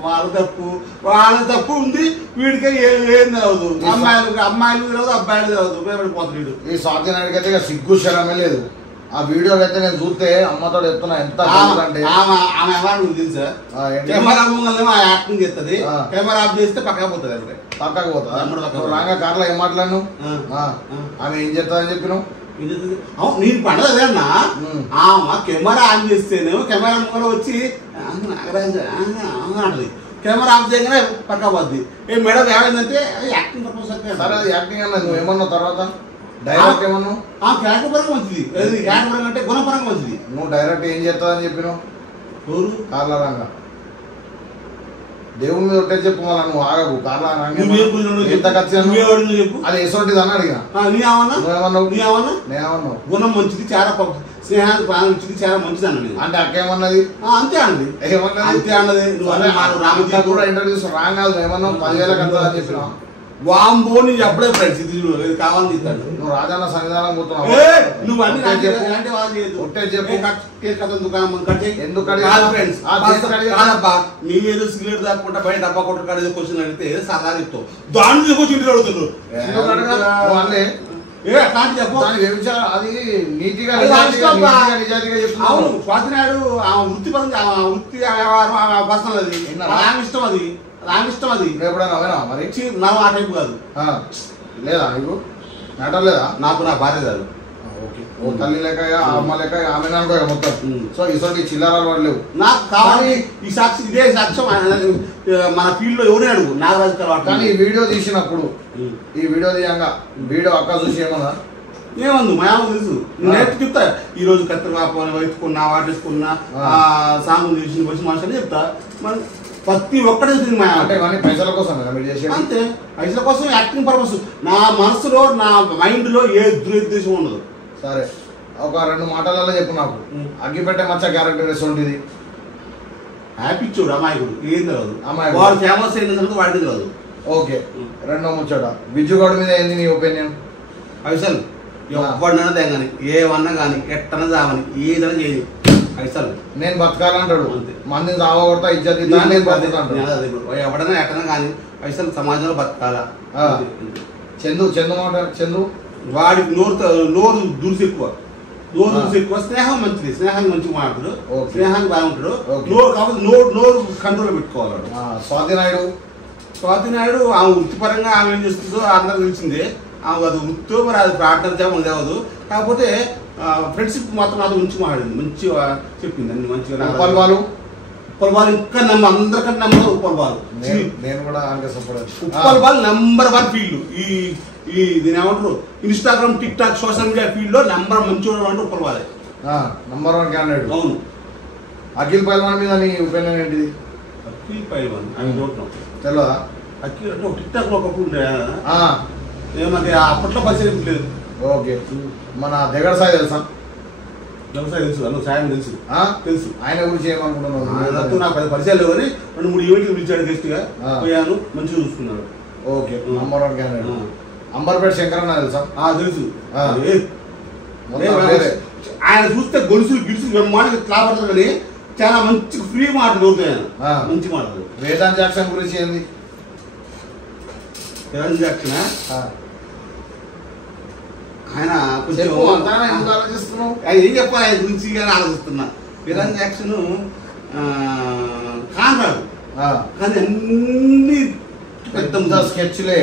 వాళ్ళ తప్పు ఉంది. వీడికి ఏం తెలవదు. అమ్మాయిలు తెలవదు, అబ్బాయిలు తెలవదు. ఉపయోగపడిపోతాడు. ఈ స్వాతినాయుడికి అయితే సిగ్గు శరమే లేదు. ఆ వీడియోలు అయితే నేను చూస్తే అమ్మతో చెప్తున్నా ఎంత అంటే ఆమె ఎవరు తెలుసా? కెమెరా ముంగల్ యాక్టింగ్ చేస్తుంది. కెమెరా ఆఫ్ చేస్తే పక్కకు పోతుంది. అక్కడ పక్కకు పోతుంది. రాగా కార్లో ఏం మాట్లాడినావు? ఆమె ఏం చేస్తుందని చెప్పినావు? నేను పండగ అదేనా కెమెరా ఆన్ చేస్తేనేమో కెమెరా ముంగల వచ్చి నాగరాజు అంటది. కెమెరా ఆఫ్ చేయగానే పక్క పోద్ది. ఏ మేడం ఏమైందంటే యాక్టింగ్ సరే అది యాక్టింగ్ అన్నా. నువ్వు ఏమన్నావు తర్వాత? డైరెక్ట్ ఏమన్నావు? క్యారెక్టర్ పరంగా మంచిది. క్యారెక్టర్ పరంగా అంటే గుణపరంగా మంచిది. నువ్వు డైరెక్ట్ ఏం చేస్తావని చెప్పినావు? కార్ల రంగా దేవుని మీద ఒకటే చెప్పు. మళ్ళీ నువ్వు ఆగకు. కార్ల ఎంత ఖర్చు అది ఎసోటిది అని అడిగినా. నువ్వేమన్నావు? నేనేమన్నావు? గుణం మంచిది, చాలా స్నేహానికి ప్రాణం ఇచ్చింది, చాలా మంచిది అన్నది. అంటే అక్కేమన్నది? అంతే అండి. ఏమన్నది? అంతే అన్నది. రామజీ కూడా ఇంట్రడ్యూస్ రాంగ్ కాదు. ఏమన్నావు? 10,000 ఖర్చు అని చెప్పినావు. వాంబో నీ అప్పుడే ఫ్రెండ్స్ ఇది కావాలని తీస్తాడు. నువ్వు రాజన్న సన్నిధానం కూర్చున్నావు. నువ్వు అన్ని నీవేదో సిగరెట్ దాక్కుంటా బయట డబ్బా కొట్టు కాడేదో క్వశ్చన్ అడిగితే సరదా చెప్తావు. దాని వచ్చి ఇంటికి అడుగుతారు. అది నీతిగా అవును. స్వాతినాయుడు వృత్తిపరంగా వృత్తి వ్యవహారం పర్సనల్ అది ఆమె ఇష్టం. అది ఆమె ఇష్టం. అది ఎప్పుడైనా మరి నాకు ఆ టైపు కాదు. లేదా నీకు మ్యాటర్ లేదా? నాకు నా భార్య కాదు. ఓ తల్లి లెక్క అమ్మ లెక్క ఆమె అనుకో మొత్తం. సో ఇటువంటి చిల్లరాలు వాడు లేవు నాకు కావాలి. ఈ సాక్షి ఇదే సాక్ష్యం మన ఫీల్డ్ లో ఎవరే అడుగు నాగరాజు తర్వాత. కానీ ఈ వీడియో తీసినప్పుడు ఈ వీడియో తీయంగా వీడియో అక్క చూసి ఏమన్నా ఏమందు మా అమ్మ తెలుసు. నేను చెప్తా ఈ రోజు కత్తిరి వైపుకున్నా వాటేసుకున్నా సాంగ్ చేసి వచ్చి మనిషి అని చెప్తా. మరి ప్రతి ఒక్కటి మా అంటే పైసల కోసం అంతే. పైసల కోసం యాక్టింగ్ పర్పస్. నా మనసులో నా మైండ్ లో ఏ దురుద్దేశం ఉండదు. సరే ఒక 2 మాటలలో చెప్పు నాకు. అగ్గిపెట్టే మచ్చ క్యారెక్టర్ ఎటువంటిది? హ్యాపీ చూడు అమాయకుడు. ఏం తెలియదు. వాడు ఫేమస్ అయినందుకు వాడికి తెలియదు. ఓకే. రెండో ముచ్చట విజుగౌడ్ మీద ఏంది నీ ఒపీనియన్? పైసలు ఎవడన్నా తెగని ఏమన్నా కానీ ఎట్టన చావని ఏదైనా చేయని పైసలు. నేను బతకాలంటాడు. మందిని చావగొడతా ఇజ్జత్ ఎవడన్నా ఎట్టనా కానీ పైసలు సమాజంలో బతకాలా. చందు మాట చందు వాడికి నోరు దురుసు ఎక్కువ. స్నేహం మంచిది. స్నేహానికి మంచిగా మాట్లాడు. స్నేహానికి బాగుంటాడు. కాబట్టి నోరు కంట్రోల్ పెట్టుకోవాలి. స్వాతినాయుడు ఆమె వృత్తిపరంగా ఆమె ఏం చేస్తుందో అందరూ తెలిసిందే. ఆమె అది వృత్తితో మరి అది ప్రార్థన చేయడం తెలియదు. కాకపోతే ఫ్రెండ్షిప్ మాత్రం నాతో మంచి మాట్లాడింది. మంచిగా చెప్పింది అన్ని మంచిగా. ఉప్పల్ బాల్ ఇంకా అందరికంటే నెంబర్ ఉప్పల్ బాల్. నేను కూడా ఉప్పల్ బాల్ నెంబర్ 1 ఫీల్డ్. ఈ దీని ఏమంటారు Instagram TikTok social media field లో నెంబర్ మంచి అంటే ఉప్పల్ బాలే. Number 1 candidate. అవును. అఖిల్ పైల్వాన్ మీద నీ ఒపీనియన్ ఏంటిది? Akhil Pailwan I don't know. తెలియదా? అఖిల్ అంటే టిక్ టాక్ లో ఒకప్పుడు ఉండే ఏమంటే అప్పట్లో పరిచయం లేదు. ఓకే. మన దగ్గర సాయి తెలుసా? వ్యవసాయం తెలుసు. అన్న సాయం తెలుసు. తెలుసు. ఆయన గురించి ఏమనుకుంటున్నావు? నాకు పరిచయాలు లేవు కానీ 2-3 ఈవెంట్లు పిలిచాడు గెస్ట్ గా. పోయాను. మంచిగా చూసుకున్నాడు. ఓకే. Number 1 candidate. అంబర్పేట శంకరన్న తెలుసా? తెలుసు. ఆయన చూస్తే గొలుసులు గిలుసులు బ్రహ్మాండంగా క్లాపడతారు కానీ చాలా మంచి ఫ్రీ మాటలు దొరుకుతాయి. మంచి మాటలు. వేదాంత్ జాక్సన్ గురించి ఏంది? వేదాంత్ జాక్సన్ ఆయన కొంచెం ఏం చెప్పాలి ఆయన గురించి ఆలోచిస్తున్నా. వేదాంత్ జాక్సన్ కాన్రాడు కానీ అన్ని పెద్ద స్కెచ్లే.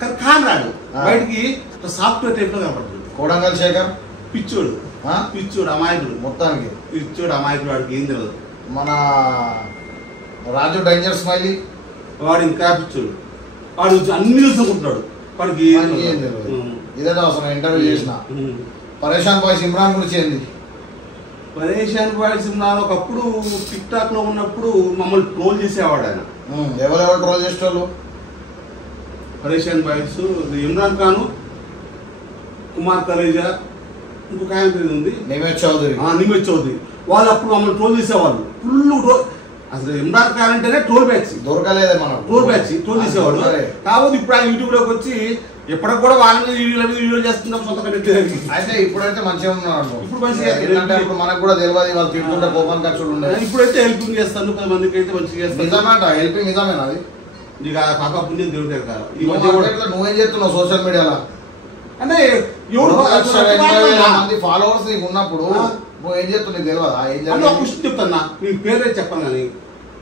కానీ కానరాడు బయటికి సాఫ్ట్వేర్ టైప్ లో కనపడుతుంది. కోడంగల్ శేఖర్ పిచ్చోడు పిచ్చోడు అమాయకుడు, మొత్తానికి పిచ్చోడు అమాయకుడు, వాడికి ఏం తెలియదు. మన రాజు డేంజర్ స్మైలీ వాడు ఇంకా పిచ్చోడు, వాడు అన్ని చూసుకుంటున్నాడు, వాడికి ఏం తెలియదు. ఇదేదో అసలు ఇంటర్వ్యూ చేసిన పరేషాన్ బాయ్స్ ఇమ్రాన్ గురించి ఏంది? పరేషాన్ బాయ్స్ ఇమ్రాన్ ఒకప్పుడు టిక్ టాక్ లో ఉన్నప్పుడు మమ్మల్ని ట్రోల్ చేసేవాడు ఆయన. ఎవరెవరు ట్రోల్ చేసేవాళ్ళు? పరేషాన్ బాయ్స్ ఇమ్రాన్ ఖాన్, కుమార్ కరేజా, ఇంకొక ఆయన పేరు ఉంది నిమేష్ చౌదరి. నిమేష్ చౌదరి. వాళ్ళు అప్పుడు మమ్మల్ని ట్రోల్ చేసేవాళ్ళు. ఫుల్ అసలు ఇమ్రాన్ ఖాన్ అంటేనే ట్రోల్ బ్యాచ్, దొరకలేదే మనం ట్రోల్ బ్యాచ్ ట్రోల్ చేసేవాడు. కాకపోతే ఇప్పుడు ఆ యూట్యూబ్ లోకి వచ్చి ఎప్పటికి కూడా వాళ్ళ మీద వీడియోలు చేస్తున్నాం సొంత కంటే. అయితే ఇప్పుడైతే మంచిగా ఉన్నాడు. ఇప్పుడు మంచిగా ఇప్పుడు మనకు కూడా తెలియదు వాళ్ళు తింటుంటే కోపం ఖర్చులు ఉన్నాయి. ఇప్పుడైతే హెల్పింగ్ చేస్తాను, 10 మందికి అయితే మంచిగా చేస్తాను. నిజమేట హెల్పింగ్, నిజమేనా అది? నీకు పాప పుణ్యం తిరుగుతాయి కదా. ఈ మధ్య నువ్వేం చేస్తున్నావు సోషల్ మీడియాలో? అంటే 7,80,000 మంది ఫాలోవర్స్ నీకు ఉన్నప్పుడు నువ్వు ఏం చేస్తున్నావు నీకు తెలియదా? క్వశ్చన్ చెప్తాను, మీకు పేరే చెప్పాను కానీ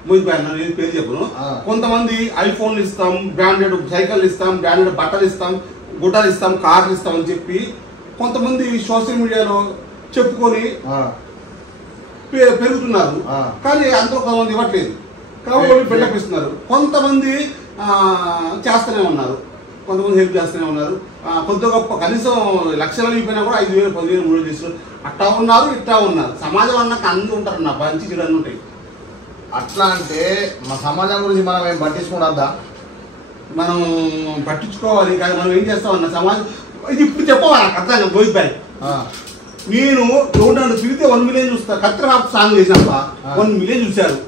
మోహిత్ భాయ్ నేను పేరు చెప్పను. కొంతమంది ఐఫోన్లు ఇస్తాం, బ్రాండెడ్ సైకిల్ ఇస్తాం, బ్రాండెడ్ బట్టలు ఇస్తాం, గుడ్డలు ఇస్తాం, కార్లు ఇస్తాం అని చెప్పి కొంతమంది సోషల్ మీడియాలో చెప్పుకొని పెరుగుతున్నారు. కానీ అందరూ కొంతమంది ఇవ్వట్లేదు కాబట్టి బిల్డప్ ఇస్తున్నారు. కొంతమంది చేస్తూనే ఉన్నారు, కొంతమంది హెల్ప్ చేస్తూనే ఉన్నారు. కొద్ది గొప్ప కనీసం లక్షలు అయిపోయినా కూడా 5,000, 10,000, 3,000 చేస్తున్నారు. అట్టా ఉన్నారు, ఇట్టా ఉన్నారు. సమాజం అన్నాక అందరూ ఉంటారు, నా మంచి చెడు అన్నీ ఉంటాయి. అట్లా అంటే మా సమాజం గురించి మనం ఏం పట్టించుకోవద్దా? మనం పట్టించుకోవాలి. కానీ మనం ఏం చేస్తామన్న సమాజం ఇది ఇప్పుడు చెప్పవాలి నాకు అర్థం. మోహిత్ భాయ్ నేను నన్ను తిరిగితే 1 మిలియన్ చూస్తా. కత్తిరాపు సాంగ్ చేసినప్ప 1 మిలియన్ చూశారు.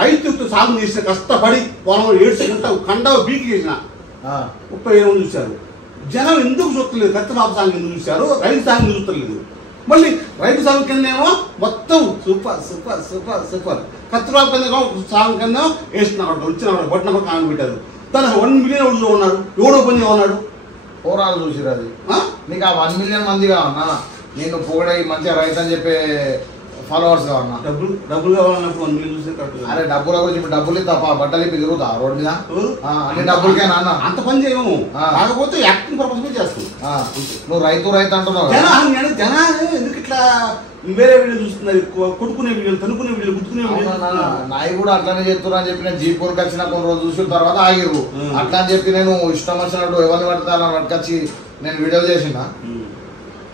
రైతు సాంగ్ చేసిన కష్టపడి పొలం ఏడ్చుకుంటా కండవ బీకి చేసిన 30,000 మంది చూశారు. జనం ఎందుకు చూస్తలేదు? కత్తిరాపు సాంగ్ ఎందుకు చూశారు, రైతు సాంగ్ చూస్తలేదు. మళ్ళీ రైతు సాంగ్ కిందేమో మొత్తం సూపర్ సూపర్ సూపర్ సూపర్. కత్తిరాపు కింద సాంగ్ కింద వేసిన వచ్చిన కొట్టినప్పుడు కామెంట్ పెట్టారు. తనకు 1 మిలియన్ ఎవరు ఉన్నారు, ఎవడో పని ఉన్నాడు పోరాలు చూసిరు. అది నీకు ఆ 1 మిలియన్ మంది కావన్నా నేను పొగడే మంచిగా రైతు అని చెప్పే ఫాలోవర్స్ కావన్నా? డబ్బులు కావాలన్నప్పుడు 1 మిలియన్ చూసే కరెక్ట్. అరే డబ్బుల గురించి ఇప్పుడు డబ్బులు తప్ప బట్టలు ఇప్పి తిరుగుతా రోడ్ మీద అన్ని డబ్బులకేనా అన్న? అంత పని చేయము, కాకపోతే యాక్టింగ్ పర్పస్ మీద చేస్తాం. నువ్వు రైతు రైతు అంటున్నావు. జనాలు ఎందుకు ఇట్లా వేరే వీడియో చూస్తున్నారు, కొట్టుకునే వీడియోలు, తనుకునే వీడియోలు, గుర్తుకునే వీడియోలు. నాయి కూడా అట్లానే చెప్తున్నా అని చెప్పి నేను జీపూర్కి వచ్చిన కొన్ని రోజులు చూసిన తర్వాత ఆగిర్రు. అట్లా అని చెప్పి నేను ఇష్టం వచ్చినట్టు ఎవరిని పడితే అలా పట్టుకొచ్చి నేను వీడియోలు చేసిన.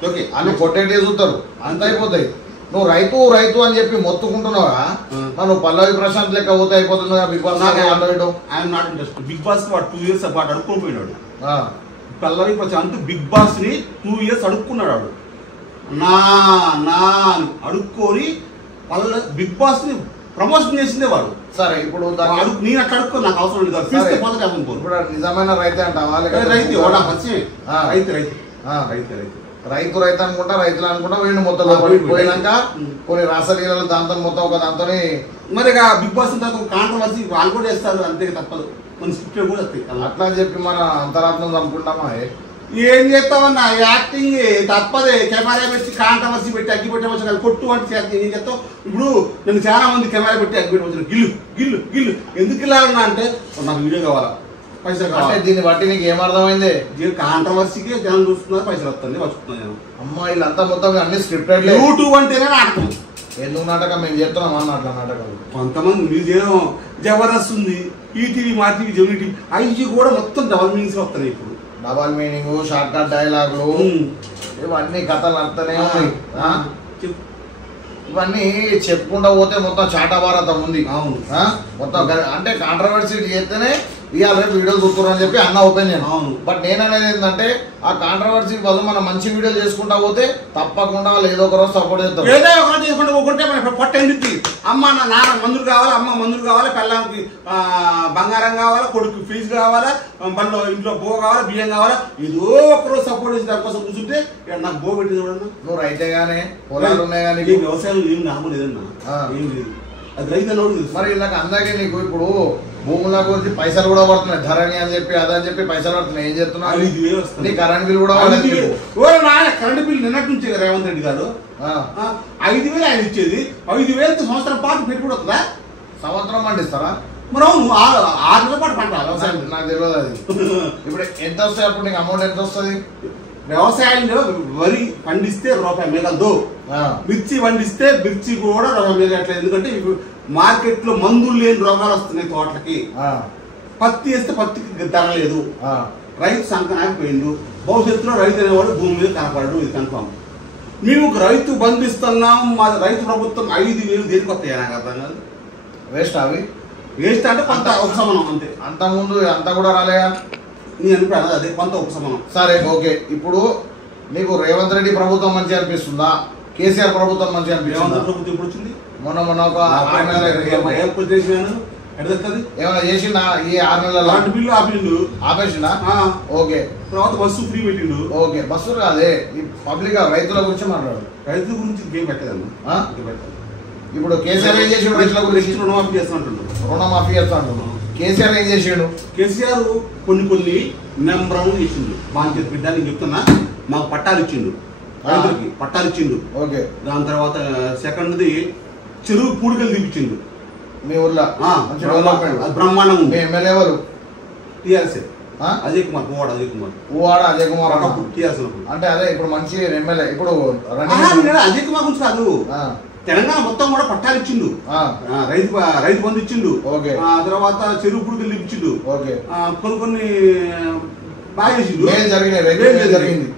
ఓకే వాళ్ళు కొట్టేటే చూస్తారు, అంత అయిపోతాయి. నువ్వు రైతు రైతు అని చెప్పి మొత్తుకుంటున్నావా? నువ్వు పల్లవి ప్రశాంత్ లెక్క పోతే అయిపోతుంది. Big boss I'm not interest. Big boss కి 2 years పాటు అడుక్కొని పోయినాడు. పల్లవి ప్రశాంత్ బిగ్ బాస్ ని 2 years అడుక్కున్నాడు. వాడు నా నా అడుక్కొని బిగ్ బాస్ ని ప్రమోషన్ చేసిందే వాడు. సరే ఇప్పుడు నేను అట్లా అడుక్కో, నాకు అవసరం లేదు. ఇప్పుడు నిజమైన రైతే అంటావా? రైతు రైతు రైతు రైతు రైతు రైతు రైతు అనుకుంటా, రైతులు అనుకుంటా వీడిని మొత్తం పోయినాక కొన్ని రాసలీలలు దాంతో మొత్తం ఒక దాంతో మరి బిగ్ బాస్ కాంట్రవర్సీ వాళ్ళు కూడా చేస్తారు, అంతే తప్పదు. మన స్క్రిప్ట్ కూడా వస్తాయి. అట్లా చెప్పి మన అంతరాత్మం అనుకుంటామా? ఏం చేస్తామన్నా యాక్టింగ్ తప్పదే. కెమెరా పెట్టి కాంట్రవర్సీ పెట్టి అగ్గి పెట్టవచ్చు కదా, కొట్టు అంటే ఏం చేస్తావు? ఇప్పుడు నేను చాలా మంది కెమెరా పెట్టి అగ్గి పెట్టవచ్చు, గిల్లు గిల్లు గిల్లు ఎందుకు వెళ్ళాలన్నా అంటే నాకు వీడియో కావాలా, పైసలు కావాలి. దీన్ని బట్టి నీకు ఏమర్థమైంది? కాంట్రవర్సీకి జనం చూస్తున్నారు, పైసలు వస్తుంది, వస్తున్నాయి. అమ్మా వీళ్ళంతా మొత్తం అన్ని స్క్రిప్టెడ్. యూట్యూబ్ అంటేనే నాటకం. ఎందుకు నాటకం? మేము చేస్తున్నాం అన్న అట్లా నాటకాలు. కొంతమంది మీరు చేయడం జబర్దస్త్ ఉంది, ఈటీవీ, మా టీవీ, జెమినీ టీవీ, అవి కూడా మొత్తం డబల్ మీనింగ్స్ వస్తున్నాయి. ఇప్పుడు డబల్ మీనింగ్, షార్ట్ కట్ డైలాగులు, ఇవన్నీ కథలు నడుతూనే ఉన్నాయి. ఇవన్నీ చెప్పుకుంటా పోతే మొత్తం చాటాభారతం ఉంది. మొత్తం అంటే కాంట్రవర్సీ చేస్తేనే ఇవాళ వీడియోలు చూస్తున్నారు అని చెప్పి అన్న ఒపీనియన్. బట్ నేను అనేది ఏంటంటే ఆ కాంట్రవర్సీ బదులు మనం మంచి వీడియోలు చేసుకుంటా పోతే తప్పకుండా వాళ్ళు ఏదో ఒక రోజు సపోర్ట్ చేస్తారు. ఏదో ఒకటి చేసుకుంటే ఒకటే పొట్టెందుకు అమ్మ నాన్న మందులు కావాలి, అమ్మ మందులు కావాలి, పిల్లలకి బంగారం కావాలా, కొడుకు ఫీజు కావాలా, బండ్లో ఇంట్లో బో కావాలా, బియ్యం కావాలా, ఏదో ఒకరోజు సపోర్ట్ చేసి దానికోసం కూర్చుంటే నాకు బో పెట్టింది చూడన్నా. నువ్వు రైతే గానే పొలాలు ఉన్నాయి కానీ వ్యవసాయం ఏం లాభం లేదన్నా, ఏం లేదు. అది రైతు అన్నోడు. మరి నాకు అందాకే నీకు ఇప్పుడు భూముల గురించి పైసలు కూడా పడుతున్నాయి, ధరణి అని చెప్పి అదని చెప్పి పైసలు పడుతున్నాయి. ఏం చెప్తున్నా? 5,000 వస్తుంది. కరెంట్ బిల్ కూడా కరెంట్ బిల్ నిన్నటి నుంచే రేవంత్ రెడ్డి గారు 5,000 ఆయన ఇచ్చేది. 5,000 సంవత్సరం పాటు పెట్టుబడి వస్తుందా? సంవత్సరం పండిస్తారా? మరి అవును 6 నెలల పాటు పంట వ్యవసాయం. నాకు తెలియదు అది. ఇప్పుడు ఎంత వస్తాయి అప్పుడు నీకు అమౌంట్ ఎంత వస్తుంది? వ్యవసాయంలో వరి పండిస్తే రూపాయి మిగలదు, మిర్చి పండిస్తే మిర్చి కూడా రూపాయి మిగలట్లేదు. ఎందుకంటే మార్కెట్ లో మందులు లేని రోగాలు వస్తున్నాయి తోటలకి. పత్తి వేస్తే పత్తికి ధర లేదు, రైతు సంకనాగిపోయిండు. భవిష్యత్తులో రైతు అనేవాడు భూమి మీద కనపడడు, ఇది కన్ఫామ్. మేము ఒక రైతు బంధిస్తున్నాం, మా రైతు ప్రభుత్వం 5,000 దేనికి వస్తాయి నాకు అర్థం కాదు. వేస్ట్ అవి వేస్ట్ అంటే కొంత ఉపశమనం అంతే. అంత ముందు అంతా కూడా రాలేగా నీ అనిపించదు, అదే కొంత ఉపశమనం. సరే ఓకే. ఇప్పుడు నీకు రేవంత్ రెడ్డి ప్రభుత్వం మంచి అనిపిస్తుందా, కేసీఆర్ ప్రభుత్వం మంచి అనిపిస్తుందా? ప్రభుత్వం ఇప్పుడు వచ్చింది మొన్న ఒక 6 నెలలు ఏమైనా చేసిండా? ఈ 6 నెలల బిల్లు ఆపేసిండా? ఓకే. తర్వాత బస్సు ఫ్రీ పెట్టిండు. ఓకే, బస్సు కాదే, ఈ పబ్లిక్ రైతుల గురించి మాట్లాడు. రైతుల గురించి ఇంకేం పెట్టదమ్మా. ఇప్పుడు కేసీఆర్ ఏం చేసిండు? రైతుల గురించి రుణమాఫీ చేస్తాను, రుణమాఫీ చేస్తాను. కేసీఆర్ ఏం చేసిండు? కేసీఆర్ కొన్ని నెంబర్ చేసిండు. బాగా బిడ్డ నేను చెప్తున్నా, మాకు పట్టాలు ఇచ్చిండు, రైతులకి పట్టాలు ఇచ్చిండు. ఓకే. దాని తర్వాత సెకండ్ది చెరువు పూడికలు తీపిచ్చిండు మీ ఊర్లో. బ్రహ్మాండం. మీ ఎమ్మెల్యే ఎవరు? TRS Ajay Kumar, Puvvada Ajay Kumar TRS. అంటే అదే ఇప్పుడు మంచి ఎమ్మెల్యే. ఇప్పుడు అజయ్ కుమార్ గురించి కాదు, తెలంగాణ మొత్తం కూడా పట్టాలు ఇచ్చిండు, రైతు బంధు ఇచ్చిండు, తర్వాత చెరువు పూడికలు తీపిచ్చిండు, కొన్ని బాగా చేసిండు. జరిగింది.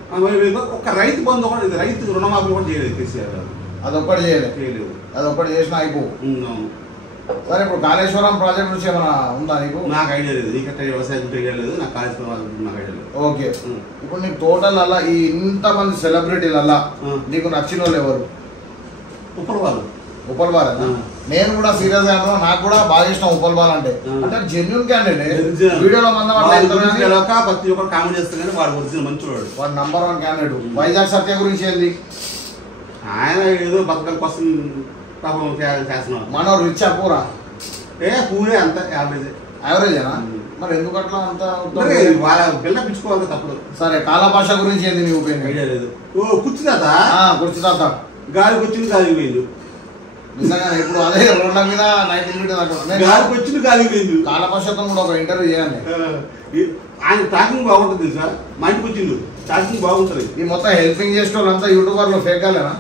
ఒక రైతు బంధు ఒకటి, రైతు రుణమాఫీ కూడా చేయలేదు కేసీఆర్ గారు. అదొక్కటి చేయలేదు, అదొక్కటి చేసినా అయిపో. సరే, ఇప్పుడు కాళేశ్వరం ప్రాజెక్ట్ నుంచి ఏమైనా ఉందా నీకు? నాకు ఐడియా లేదు, నీకు వ్యవసాయం ఐడియా లేదు, నాకు కాళేశ్వరం నాకు ఐడియా లేదు. ఓకే. ఇప్పుడు నీకు టోటల్ అలా ఈ ఇంతమంది సెలబ్రిటీలల్లా నీకు నచ్చిన వాళ్ళు ఎవరు? ఉప్పల్ బాల్. నేను కూడా సీరియస్ గా అంటున్నా, నాకు కూడా బాగా ఇష్టం ఉప్పల్ బాల్ అంటే. అంటే జెన్యూన్ క్యాండిడేట్. వీడియోలో ప్రతి ఒక్కరు కామెంట్ చేస్తారు, వాడు ఒరిజినల్ మంచివాడు, వాడు నంబర్ 1 క్యాండిడేట్. వైజాగ్ సత్య గురించి ఏంది? ఆయన ఏదో బతకల కోసం పాపం చేస్తున్నాడు. మనోరు రిచ్ పూరా? పూరే అంత యావరేజేనా? మరి ఎందుకు అట్లా అంత వాళ్ళ పిల్ల పిచ్చుకోవాలి తప్పుడు. సరే, కాల భాష గురించి ఏంది నీ ఒపీనియన్? ఐడియా లేదు. కుర్చీ తాత గాలికి వచ్చింది, గాలికి పోయింది. నిజంగా ఇప్పుడు అదే రోడ్ల మీద 90 మీటర్స్ గాలికి వచ్చింది, గాలికి పోయింది. కాల భాషతో కూడా ఒక ఇంటర్వ్యూ చేయాలి. ఆయన టాకింగ్ బాగుంటుంది సార్, మా ఇంటికి వచ్చిండు, టాకింగ్ బాగుంటుంది. ఈ మొత్తం హెల్పింగ్ చేసే వాళ్ళంతా యూట్యూబర్లు ఫేక్ కాలేనా?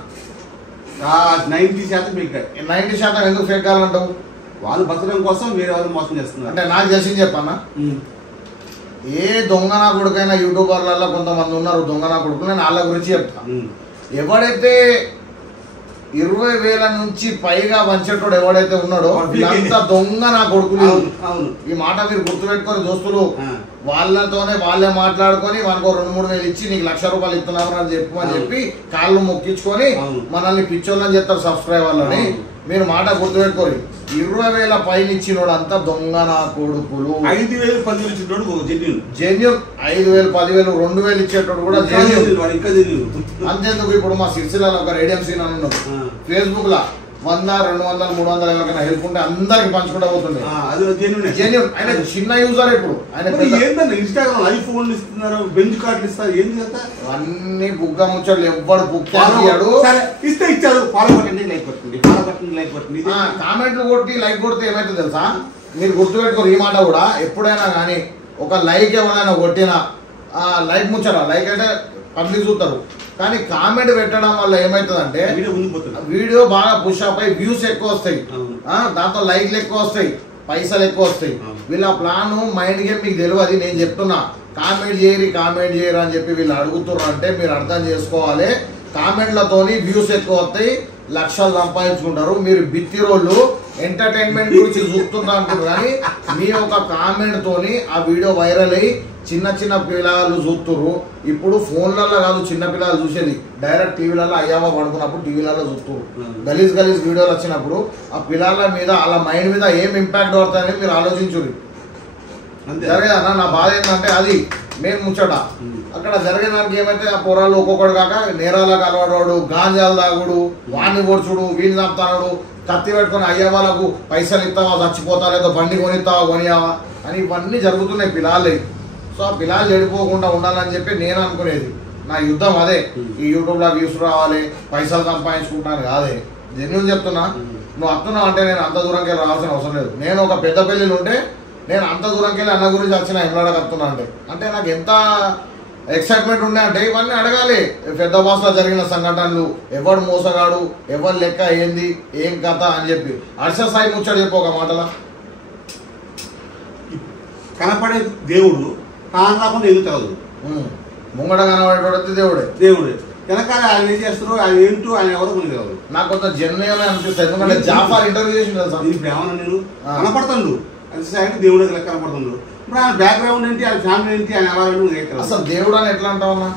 90% ఫేక్. 90% ఎందుకు ఫేక్ కావాలంటావు? వాళ్ళు బతకడం కోసం వేరే వాళ్ళు మోసం చేస్తున్నారు. అంటే నాకు తెలిసింది చెప్పన్నా, ఏ దొంగ నా కొడుకైనా యూట్యూబర్లలో కొంతమంది ఉన్నారు దొంగ నా కొడుకు. నేను వాళ్ళ గురించి చెప్తాను. ఎవడైతే 20,000 నుంచి పైగా వంచేటోడు ఎవడైతే ఉన్నాడో అంత దొంగ నా కొడుకులు. ఈ మాట మీరు గుర్తుపెట్టుకొని దోస్తులు, వాళ్ళతోనే వాళ్ళే మాట్లాడుకొని మనకు 2-3 వేలు ఇచ్చి నీకు ₹1,00,000 ఇస్తున్నామని అని చెప్పి కాళ్ళు మొక్కించుకొని మనల్ని పిచ్చోళ్ళని చెప్తారు సబ్స్క్రైబర్లని. మీరు మాట గుర్తుపెట్టుకోండి, 20,000 పైన ఇచ్చినోడు అంతా దొంగ నా కొడుకులు. 5,000 10,000 ఇచ్చినోడు జెన్యూన్. 5,000 10,000 2,000 ఇచ్చేటోడు కూడా జెన్యూన్. అంతేందుకు ఇప్పుడు మా సిరిసిల్లలో ఒక రేడియం సీన్ అని ఉన్నాడు, ఫేస్బుక్ లా 100, 200, 300 ఎవరికైనా హెల్ప్ ఉంటే అందరికి పంచుకుంటా పోతుండే. జెన్యూన్. ఆయన చిన్న యూజర్. ఇప్పుడు ఆయన ఇన్స్టాగ్రామ్ ఐఫోన్ ఇస్తున్నారు, బెంచ్ కార్డులు ఇస్తారు, ఏం చేస్తా అన్ని బుగ్గ ముచ్చాడు. ఎవ్వడు బుక్ ఇచ్చాడు, ఇస్తే ఇచ్చారు. ఫాలో కొట్టండి, లైక్ కొట్టండి, ఫాలో కొట్టండి, లైక్ కొట్టండి. కామెంట్లు కొట్టి లైక్ కొడితే ఏమైతే తెలుసా? మీరు గుర్తుపెట్టుకోరు ఈ మాట కూడా. ఎప్పుడైనా కానీ ఒక లైక్ ఎవరైనా కొట్టినా లైక్ ముచ్చారా, లైక్ అంటే పబ్లిక్ చూస్తారు. కానీ కామెంట్ పెట్టడం వల్ల ఏమవుతుందంటే వీడియో బాగా పుష్ అప్ అయి వ్యూస్ ఎక్కువ వస్తాయి, దాంతో లైక్లు ఎక్కువ వస్తాయి, పైసలు ఎక్కువ వస్తాయి. వీళ్ళ ప్లాన్ మైండ్ గేమ్ మీకు తెలియదు. నేను చెప్తున్నా, కామెంట్ చేయరు అని చెప్పి వీళ్ళు అడుగుతున్నారు అంటే మీరు అర్థం చేసుకోవాలి. కామెంట్లతోని వ్యూస్ ఎక్కువ వస్తాయి, లక్షలు సంపాదించుకుంటారు. మీరు బిత్తి రోళ్ళు ఎంటర్టైన్మెంట్ గురించి చూస్తుంటా అంటారు, కానీ మీ ఒక కామెంట్ తోని ఆ వీడియో వైరల్ అయ్యి చిన్న పిల్లలు చూస్తున్నారు. ఇప్పుడు ఫోన్లలో కాదు చిన్న పిల్లలు చూసేది, డైరెక్ట్ టీవీలలో అయ్యావా పడుకున్నప్పుడు టీవీలలో చూస్తున్నారు. గలీజ్ వీడియోలు వచ్చినప్పుడు ఆ పిల్లల మీద అలా మైండ్ మీద ఏం ఇంపాక్ట్ పడుతుందని మీరు ఆలోచించుర్రి. జరిగేదన్నా నా బాధ ఏంటంటే అది మెయిన్ ముచ్చట. అక్కడ జరిగేదానికి ఏమైతే ఆ పొరాలు ఒక్కొక్కడు కాక నేరాలకు అలవాడు, గాంజాలు తాగుడు, వాడిని ఓడ్చుడు, వీడిని చంపుతాడు, కత్తి పెట్టుకుని అయ్యే వాళ్ళకు పైసలు ఇస్తావా, చచ్చిపోతా, లేదో బండి కొనిస్తావా, కొనియావా అని ఇవన్నీ జరుగుతున్నాయి పిల్లలే. సో ఆ పిల్లలు చెడిపోకుండా ఉండాలని చెప్పి నేను అనుకునేది. నా యుద్ధం అదే. ఈ యూట్యూబ్లో వ్యూస్ రావాలి, పైసలు సంపాదించుకుంటాను కాదే, జెన్యూన్ చెప్తున్నా. నువ్వు వస్తున్నావు అంటే నేను అంత దూరంకి వెళ్ళి రావాల్సిన అవసరం లేదు. నేను ఒక పెద్ద పెళ్ళిళ్ళు ఉంటే నేను అంత దూరంకి వెళ్ళి అన్న గురించి వచ్చిన ఎమ్లాడకి వస్తున్నా అంటే నాకు ఎంత ఎక్సైట్మెంట్ ఉండే అంటే ఇవన్నీ అడగాలి. పెద్ద బాస్లో జరిగిన సంఘటనలు, ఎవడు మోసగాడు, ఎవరు లెక్క ఏంది, ఏం కథ అని చెప్పి హర్ష సాయి ముచ్చాడు చెప్పు ఒక మాటలా. కనపడే దేవుడు కానరాకుండా ఎందుకు తెలదు. ముంగడ కనబడేటోడైతే దేవుడే వెనకాల ఆయన ఏం చేస్తారు, ఆయన ఏంటో ఆయన ఎవరో మనకి తెలియదు. నాకు కొంత జన్మేమని అనిపిస్తుంది. ఎందుకంటే జాఫర్ ఇంటర్వ్యూ చేసిన ఇప్పుడు ఏమన్నా నేను కనపడుతుండు అది దేవుడు లెక్క కనపడుతుండు. ఇప్పుడు ఆయన బ్యాక్గ్రౌండ్ ఏంటి, ఆయన ఫ్యామిలీ ఏంటి, ఆయన ఎలా అసలు దేవుడు అని ఎట్లా అంటావన్నా?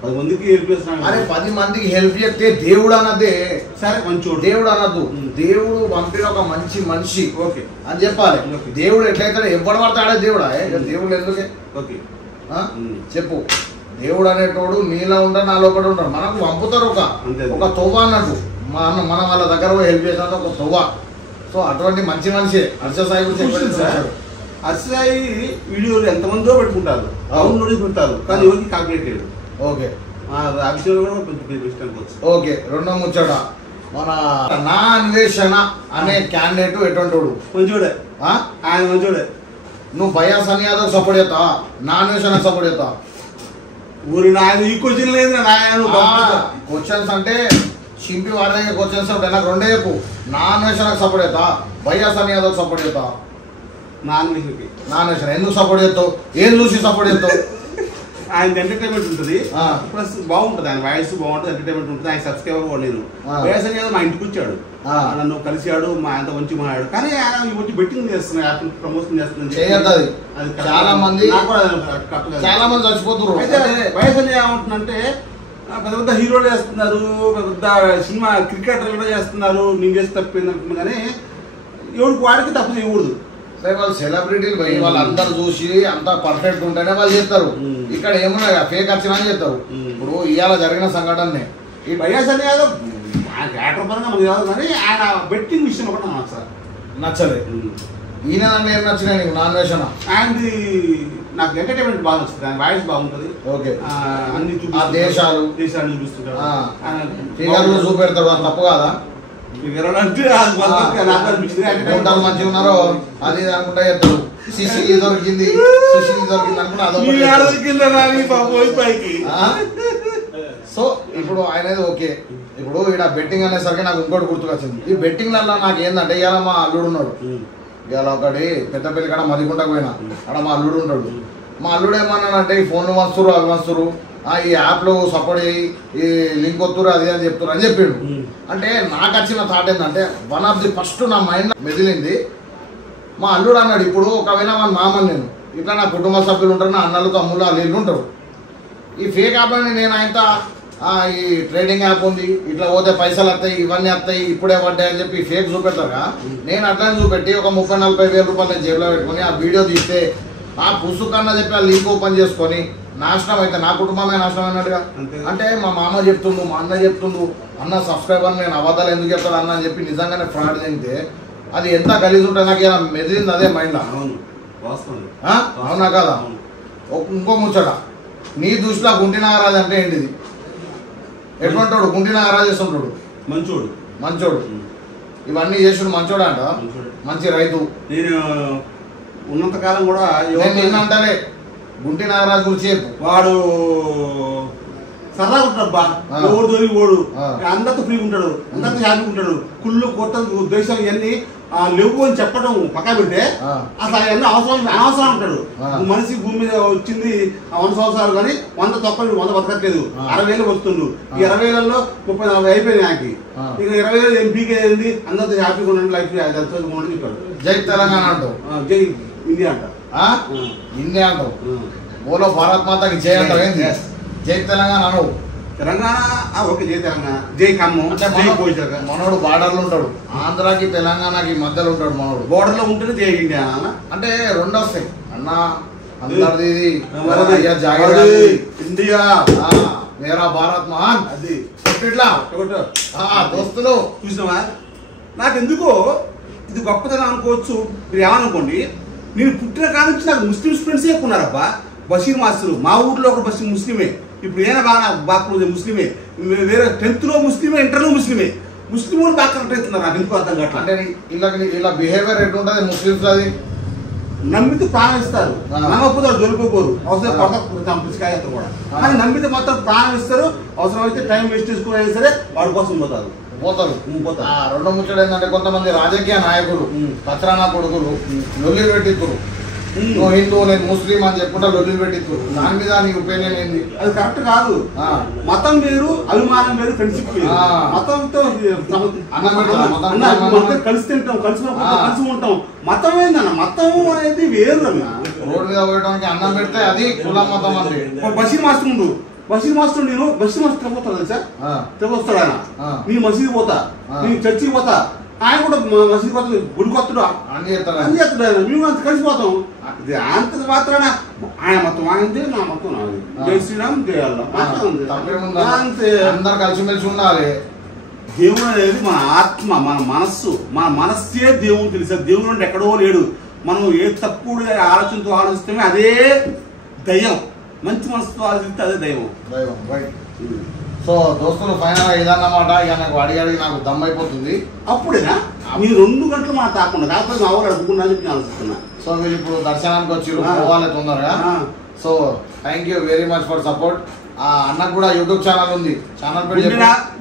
10 మందికి హెల్ప్ చేస్తున్నాడు. అరే 10 మందికి హెల్ప్ చేస్తే దేవుడు అన్నదే. సరే మంచోడు దేవుడు అనద్దు, దేవుడు పంపిన ఒక మంచి మనిషి ఓకే అని చెప్పాలి. దేవుడు ఎట్లయితే ఎవడు పడతాడే దేవుడా? దేవుడు ఎందుకే ఓకే చెప్పు. దేవుడు అనేటోడు నీలో ఉంటాడు, నాలో ఒకటి ఉంటాడు. మనకు పంపుతారు ఒక తొవ్వ అన్నట్టు. మన వాళ్ళ దగ్గర హెల్ప్ చేసినంత ఒక తొవ్వ. సో అటువంటి మంచి మనిషి హర్ష సాయి గురించి. హర్ష సాయి వీడియోలు ఎంతమందో పెట్టుకుంటారు, అవును పెడతారు, కానీ ఎవరికి కాల్కులేట్ చేయడు. Okay okay. రెండో ముచ్చట, మన నా అన్వేషణ అనే క్యాండిడేట్ ఎటువంటి మంచోడే, ఆయన మంచోడే. నువ్వు భయా సని యాదవ్ సపోర్ట్ చేస్తావా, నా అన్వేషణ సపోర్ట్ చేస్తావా? ఊరి నాయన ఈ క్వశ్చన్ లేదు. క్వశ్చన్స్ అంటే చింపి వాడే క్వశ్చన్స్ ఉంటాయి. నాకు రెండే చెప్పు. నా అన్వేషణకు సపోర్ట్ చేస్తావా, భయా సని యాదవ్ సపోర్ట్ చేస్తావా? నా అన్వేషణ ఎందుకు సపోర్ట్ చేస్తావు? ఏం చూసి సపోర్ట్ చేస్తావు? ఆయన ఎంటర్టైన్మెంట్ ఉంటుంది, ప్లస్ బాగుంటుంది, ఆయన వాయిస్ బాగుంటుంది, ఎంటర్టైన్మెంట్ ఉంటుంది. ఆయన సబ్స్క్రైబర్ కూడా నేను వేసని మా ఇంటికి వచ్చాడు, నన్ను కలిసాడు, మా అంత మంచి మాట్లాడు. కానీ ఆయన వచ్చి బెట్టింగ్ చేస్తున్నాడు, యాప్ ప్రమోషన్ చేస్తున్నాడు. చాలా మంది చచ్చిపోతున్నారు. అయితే వయసు ఏమంటుందంటే పెద్ద పెద్ద హీరోలు చేస్తున్నారు, పెద్ద సినిమా క్రికెటర్లు కూడా చేస్తున్నారు, నేను చేసి తప్పింది అంటున్నా. కానీ ఎవరికి వాడికి తప్పు చేయకూడదు. వాళ్ళు సెలబ్రిటీలు పోయి వాళ్ళందరూ చూసి అంతా పర్ఫెక్ట్ ఉంటేనే వాళ్ళు చేస్తారు. ఇక్కడ ఏమున్నా ఫేక్ వచ్చినా చేస్తారు. ఇప్పుడు ఇవాళ జరిగిన సంఘటన ఈ వైఎస్ అని కాదు, యాక్టర్ పరంగా మనకు కాదు, కానీ ఆయన బెట్టింగ్ విషయం ఒకటి నాకు నచ్చలేదు. ఈయన నన్ను ఏం నచ్చినాయి నీకు? నా అన్వేషణ ఆయనది నాకు ఎంటర్టైన్మెంట్ బాగా నచ్చుతుంది, ఆయన వాయిస్ బాగుంటుంది. ఓకే, అన్ని దేశాలు చూపిస్తుంటారు, చూపెడతాడు, అది తప్పు కాదా? మంచిగా ఉన్నారో అది అనుకుంటా చెప్తారు. సిసిలి దొరికింది, సుశీలి దొరికింది అనుకుంటా. సో ఇప్పుడు ఆయనది ఓకే. ఇప్పుడు ఇక్కడ బెట్టింగ్ అనేసరికి నాకు ఇంకోటి గుర్తుకొచ్చింది. ఈ బెట్టింగ్లలో నాకు ఏంటంటే ఇవాళ మా అల్లుడు ఉన్నాడు. ఇవాళ ఒకటి పెద్ద పెళ్లి కాడ మదికుంటకు పోయినా, అక్కడ మా అల్లుడు ఉంటాడు. మా అల్లుడు ఏమన్నాడంటే ఈ ఫోన్లు వస్తురు, అవి వస్తురు, ఈ యాప్లో సపోర్ట్ చేయి, ఈ లింక్ వస్తురు, అది అని చెప్తారు అని చెప్పిండు. అంటే నాకు వచ్చిన థాట్ ఏంటంటే వన్ ఆఫ్ ది ఫస్ట్ నా మైండ్ మెదిలింది. మా అల్లుడు అన్నాడు, ఇప్పుడు ఒకవేళ మన మామని నేను ఇట్లా నా కుటుంబ సభ్యులు ఉంటారు, నా అన్నలు తమ్ముళ్ళు వాళ్ళు ఇల్లు ఉంటారు. ఈ ఫేక్ యాప్ అని నేను ఆయన ఈ ట్రేడింగ్ యాప్ ఉంది, ఇట్లా పోతే పైసలు వస్తాయి, ఇవన్నీ వస్తాయి, ఇప్పుడే పడ్డాయి అని చెప్పి ఫేక్ చూపెడతారుగా. నేను అట్లని చూపెట్టి ఒక 30-40 వేల రూపాయలు నేను జేబులో పెట్టుకొని ఆ వీడియో తీస్తే ఆ పుస్తకన్నా చెప్పి ఆ లింక్ ఓపెన్ చేసుకొని నాశనం అయితే నా కుటుంబమే నాశనం అన్నట్టుగా. అంటే మా మామ చెప్తుండు, మా అన్న చెప్తుండు, అన్న సబ్స్క్రైబర్ నేను అబద్ధాలు ఎందుకు చెప్తాడు అన్న అని చెప్పి నిజంగానే ఫ్రాడ్ చెందితే అది ఎంత గలీజ్ ఉంటుంది. నాకు ఇలా మెదిలింది అదే మైండ్. అవునా కాదా? ఇంకో ముచ్చట, నీ దృష్టిలో గుంటి నాగరాజు అంటే ఏంటిది? ఎటువంటాడు? గుంటి నాగరాజు చేస్తుంటాడు, మంచోడు, ఇవన్నీ చేసుడు మంచోడు అంట, మంచి రైతు. నేను ఉన్నంతకాలం కూడా అంటారే గుంటి నాగరాజు గురించి చెప్పు. వాడు సరదాగా ఉంటాడబ్బా, ఓడు దొరికి ఓడు, అందరితో ఫ్రీగా ఉంటాడు, అందరితో హ్యాపీగా ఉంటాడు. కుళ్ళు కొత్త ఉద్దేశం ఇవన్నీ లేవు అని చెప్పడం పక్క పెడితే అసలు అవన్నీ అనవసరం ఉంటాడు. మనిషి భూమి మీద వచ్చింది 100 సంవత్సరాలు, కానీ 100 తొక్కలు 100 బతకట్లేదు. 60,000 వస్తుండు, ఈ 20,000లో 30-40 అయిపోయింది నాకు. ఇక 20,000 ఎంపీకే అయింది, అందరితో హ్యాపీగా ఉండండి, లైఫ్ ఉండండి చెప్పాడు. జై తెలంగాణ అంటావు, జై ఇండియా అంట, ఇండియా అంటావు, బోలో భారత్ మాతకి జై అంటావు. ఏంది జై తెలంగాణ అనవు? తెలంగాణ ఓకే, జై తెలంగాణ, జై ఖమ్మం. అంటే మనోడు బార్డర్లో ఉంటాడు, ఆంధ్రాకి తెలంగాణకి మధ్యలో ఉంటాడు. మనోడు బోర్డర్ లో ఉంటేనే జై ఇండియా అంటే రెండు వస్తాయి అన్న. అందరిది ఇండియా, మేరా భారత్ మహాన్. అది ఇట్లా దోస్తులు చూసినావా? నాకెందుకో ఇది గొప్పతనం అనుకోవచ్చు. మీరు ఏమనుకోండి, నేను పుట్టిన కాడ నుంచి నాకు ముస్లిమ్స్ ఫ్రెండ్సే ఎక్కువ ఉన్నారబ్బా. బషీర్ మాస్టర్ మా ఊర్లో ఒక ముస్లిమే, ఇప్పుడు ఏమైనా బాగా క్లోజ్ ముస్లిమే, వేరే 10th లో ముస్లిమే, ఇంటర్లో ముస్లిమే. ముస్లిం వాళ్ళు బాగా కరెక్ట్ అవుతున్నారు. నాకు ఎందుకు అర్థం కావట్లేదు. అంటే ఇలా బిహేవియర్ ఎట్లుంటది ముస్లిమ్స్ అది నమ్మితే ప్రాణం ఇస్తారు, నమ్మకపోతే వాళ్ళు దొరికిపోరు, అవసరం పడతాయి కూడా. కానీ నమ్మితే మొత్తం ప్రాణం ఇస్తారు, అవసరమైతే టైం వేస్ట్ చేసుకుని సరే వాడి కోసం పోతారు. రెండో ముచ్చట ఏంటంటే కొంతమంది రాజకీయ నాయకులు పత్రానా కొడుకులు లొల్లిలు పెట్టిస్తారు. నువ్వు హిందూ నేను ముస్లిం అని చెప్పుకుంటా లొల్లిలు పెట్టిస్తారు. దాని మీద నీ ఒపీనియన్ ఏంది? అది కరెక్ట్ కాదు. మతం వేరు, అభిమానం వేరు, ఫ్రెండ్షిప్ వేరు. మతంతో కలిసి తింటాం, కలిసి ఉంటాం. మతం ఏందన్న? మతం అనేది వేరు అన్న. రోడ్డు మీద పోయడానికి అన్నం పెడితే అది కులం మతం అండి. బషీర్ మాస్టర్ ఉండు, బషీర్ మాస్టర్ నేను బషీర్ మాస్టర్ పోతాడు తెలుసా? వస్తాడు ఆయన. నేను మసీదు పోతా, నేను చర్చికి పోతా, ఆయన కూడా మసీదు పోతాడు, గుడికి వస్తాడు, అన్ని చేస్తాడు. మేము అంత కలిసిపోతాం. అంత మాత్రాన ఆయన మొత్తం ఆయనది, నా మొత్తం నాది. జై శ్రీరామ్ చేయాలి, అందరు కలిసిమెలిసి ఉండాలి. దేవుడు అనేది మన ఆత్మ, మన మనస్సే దేవుడు తెలిసే. దేవుడు అంటే ఎక్కడో లేడు. మనం ఏ తప్పుడు ఆలోచనతో ఆలోచిస్తే అదే దయ్యం. మంచి మనసుతో ఆలోచిస్తే అదే దైవం. సో దోస్తులు ఫైనల్ ఇదన్నమాట. ఇక నాకు అడిగి నాకు దమ్ అయిపోతుంది. అప్పుడేనా మీరు 2 గంటలు మాట తాకుండా కాకపోతే మా ఊరు అడుగుకున్నా చెప్పి ఆలోచిస్తున్నా. సో మీరు ఇప్పుడు దర్శనానికి వచ్చి పోవాలి తొందరగా. So thank you very much for support. అన్నకు కూడా యూట్యూబ్ ఛానల్ ఉంది. ఛానల్ పేరు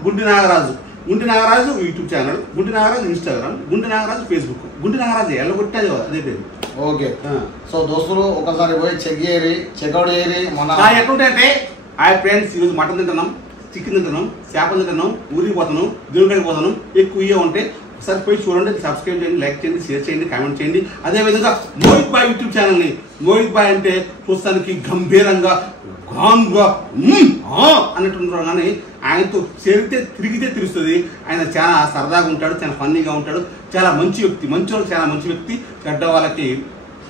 Gunti Nagaraju. Gunti Nagaraju YouTube channel, Gunti Nagaraju Instagram, Gunti Nagaraju Facebook. Gunti Nagaraju ఎల్లగొట్టేది అదే పేరు. ఓకే. సో దోస్తులు ఒకసారి పోయి చెక్అవుట్ చేయరి. మన ఎట్లుంటే హాయ్ ఫ్రెండ్స్, ఈరోజు మటన్ తింటున్నాం, చికెన్ తింటున్నాం, చేపలు తింటున్నాం, ఊరికి పోతున్నాం, దేవుడికి పోతున్నాం. ఎక్కువ ఇవే ఉంటాయి. ఒకసారి పోయి చూడండి, సబ్స్క్రైబ్ చేయండి, లైక్ చేయండి, షేర్ చేయండి, కామెంట్ చేయండి. అదేవిధంగా మోహిత్ బాయ్ యూట్యూబ్ ఛానల్ని, మోహిత్ బాయ్ అంటే చూస్తానికి గంభీరంగా గాన్గా అన్నట్టు కానీ ఆయనతో తిరిగితే తెలుస్తుంది. ఆయన చాలా సరదాగా ఉంటాడు, చాలా ఫన్నీగా ఉంటాడు, చాలా మంచి వ్యక్తి, చాలా మంచి వ్యక్తి. గడ్డ వాళ్ళకి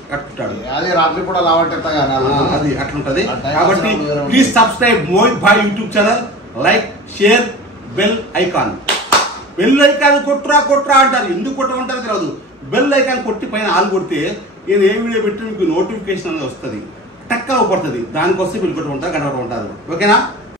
కట్టుకుంటాడు. అది రాత్రి కూడా అది అట్లుంటది. కాబట్టి please subscribe Mohit boy YouTube channel, like, share, bell icon. Bell icon కొట్రా అంటారు. ఎందుకు కొట్టమంటారు తెలియదు. బెల్ ఐకాన్ కొట్టి పైన ఆల్ కొడితే నేను ఏ వీడియో పెట్టి మీకు నోటిఫికేషన్ అనేది వస్తుంది, టక్ పడుతుంది. దానికోసం వీళ్ళు కొట్టుకుంటారు, గడపడుకుంటారు. ఓకేనా?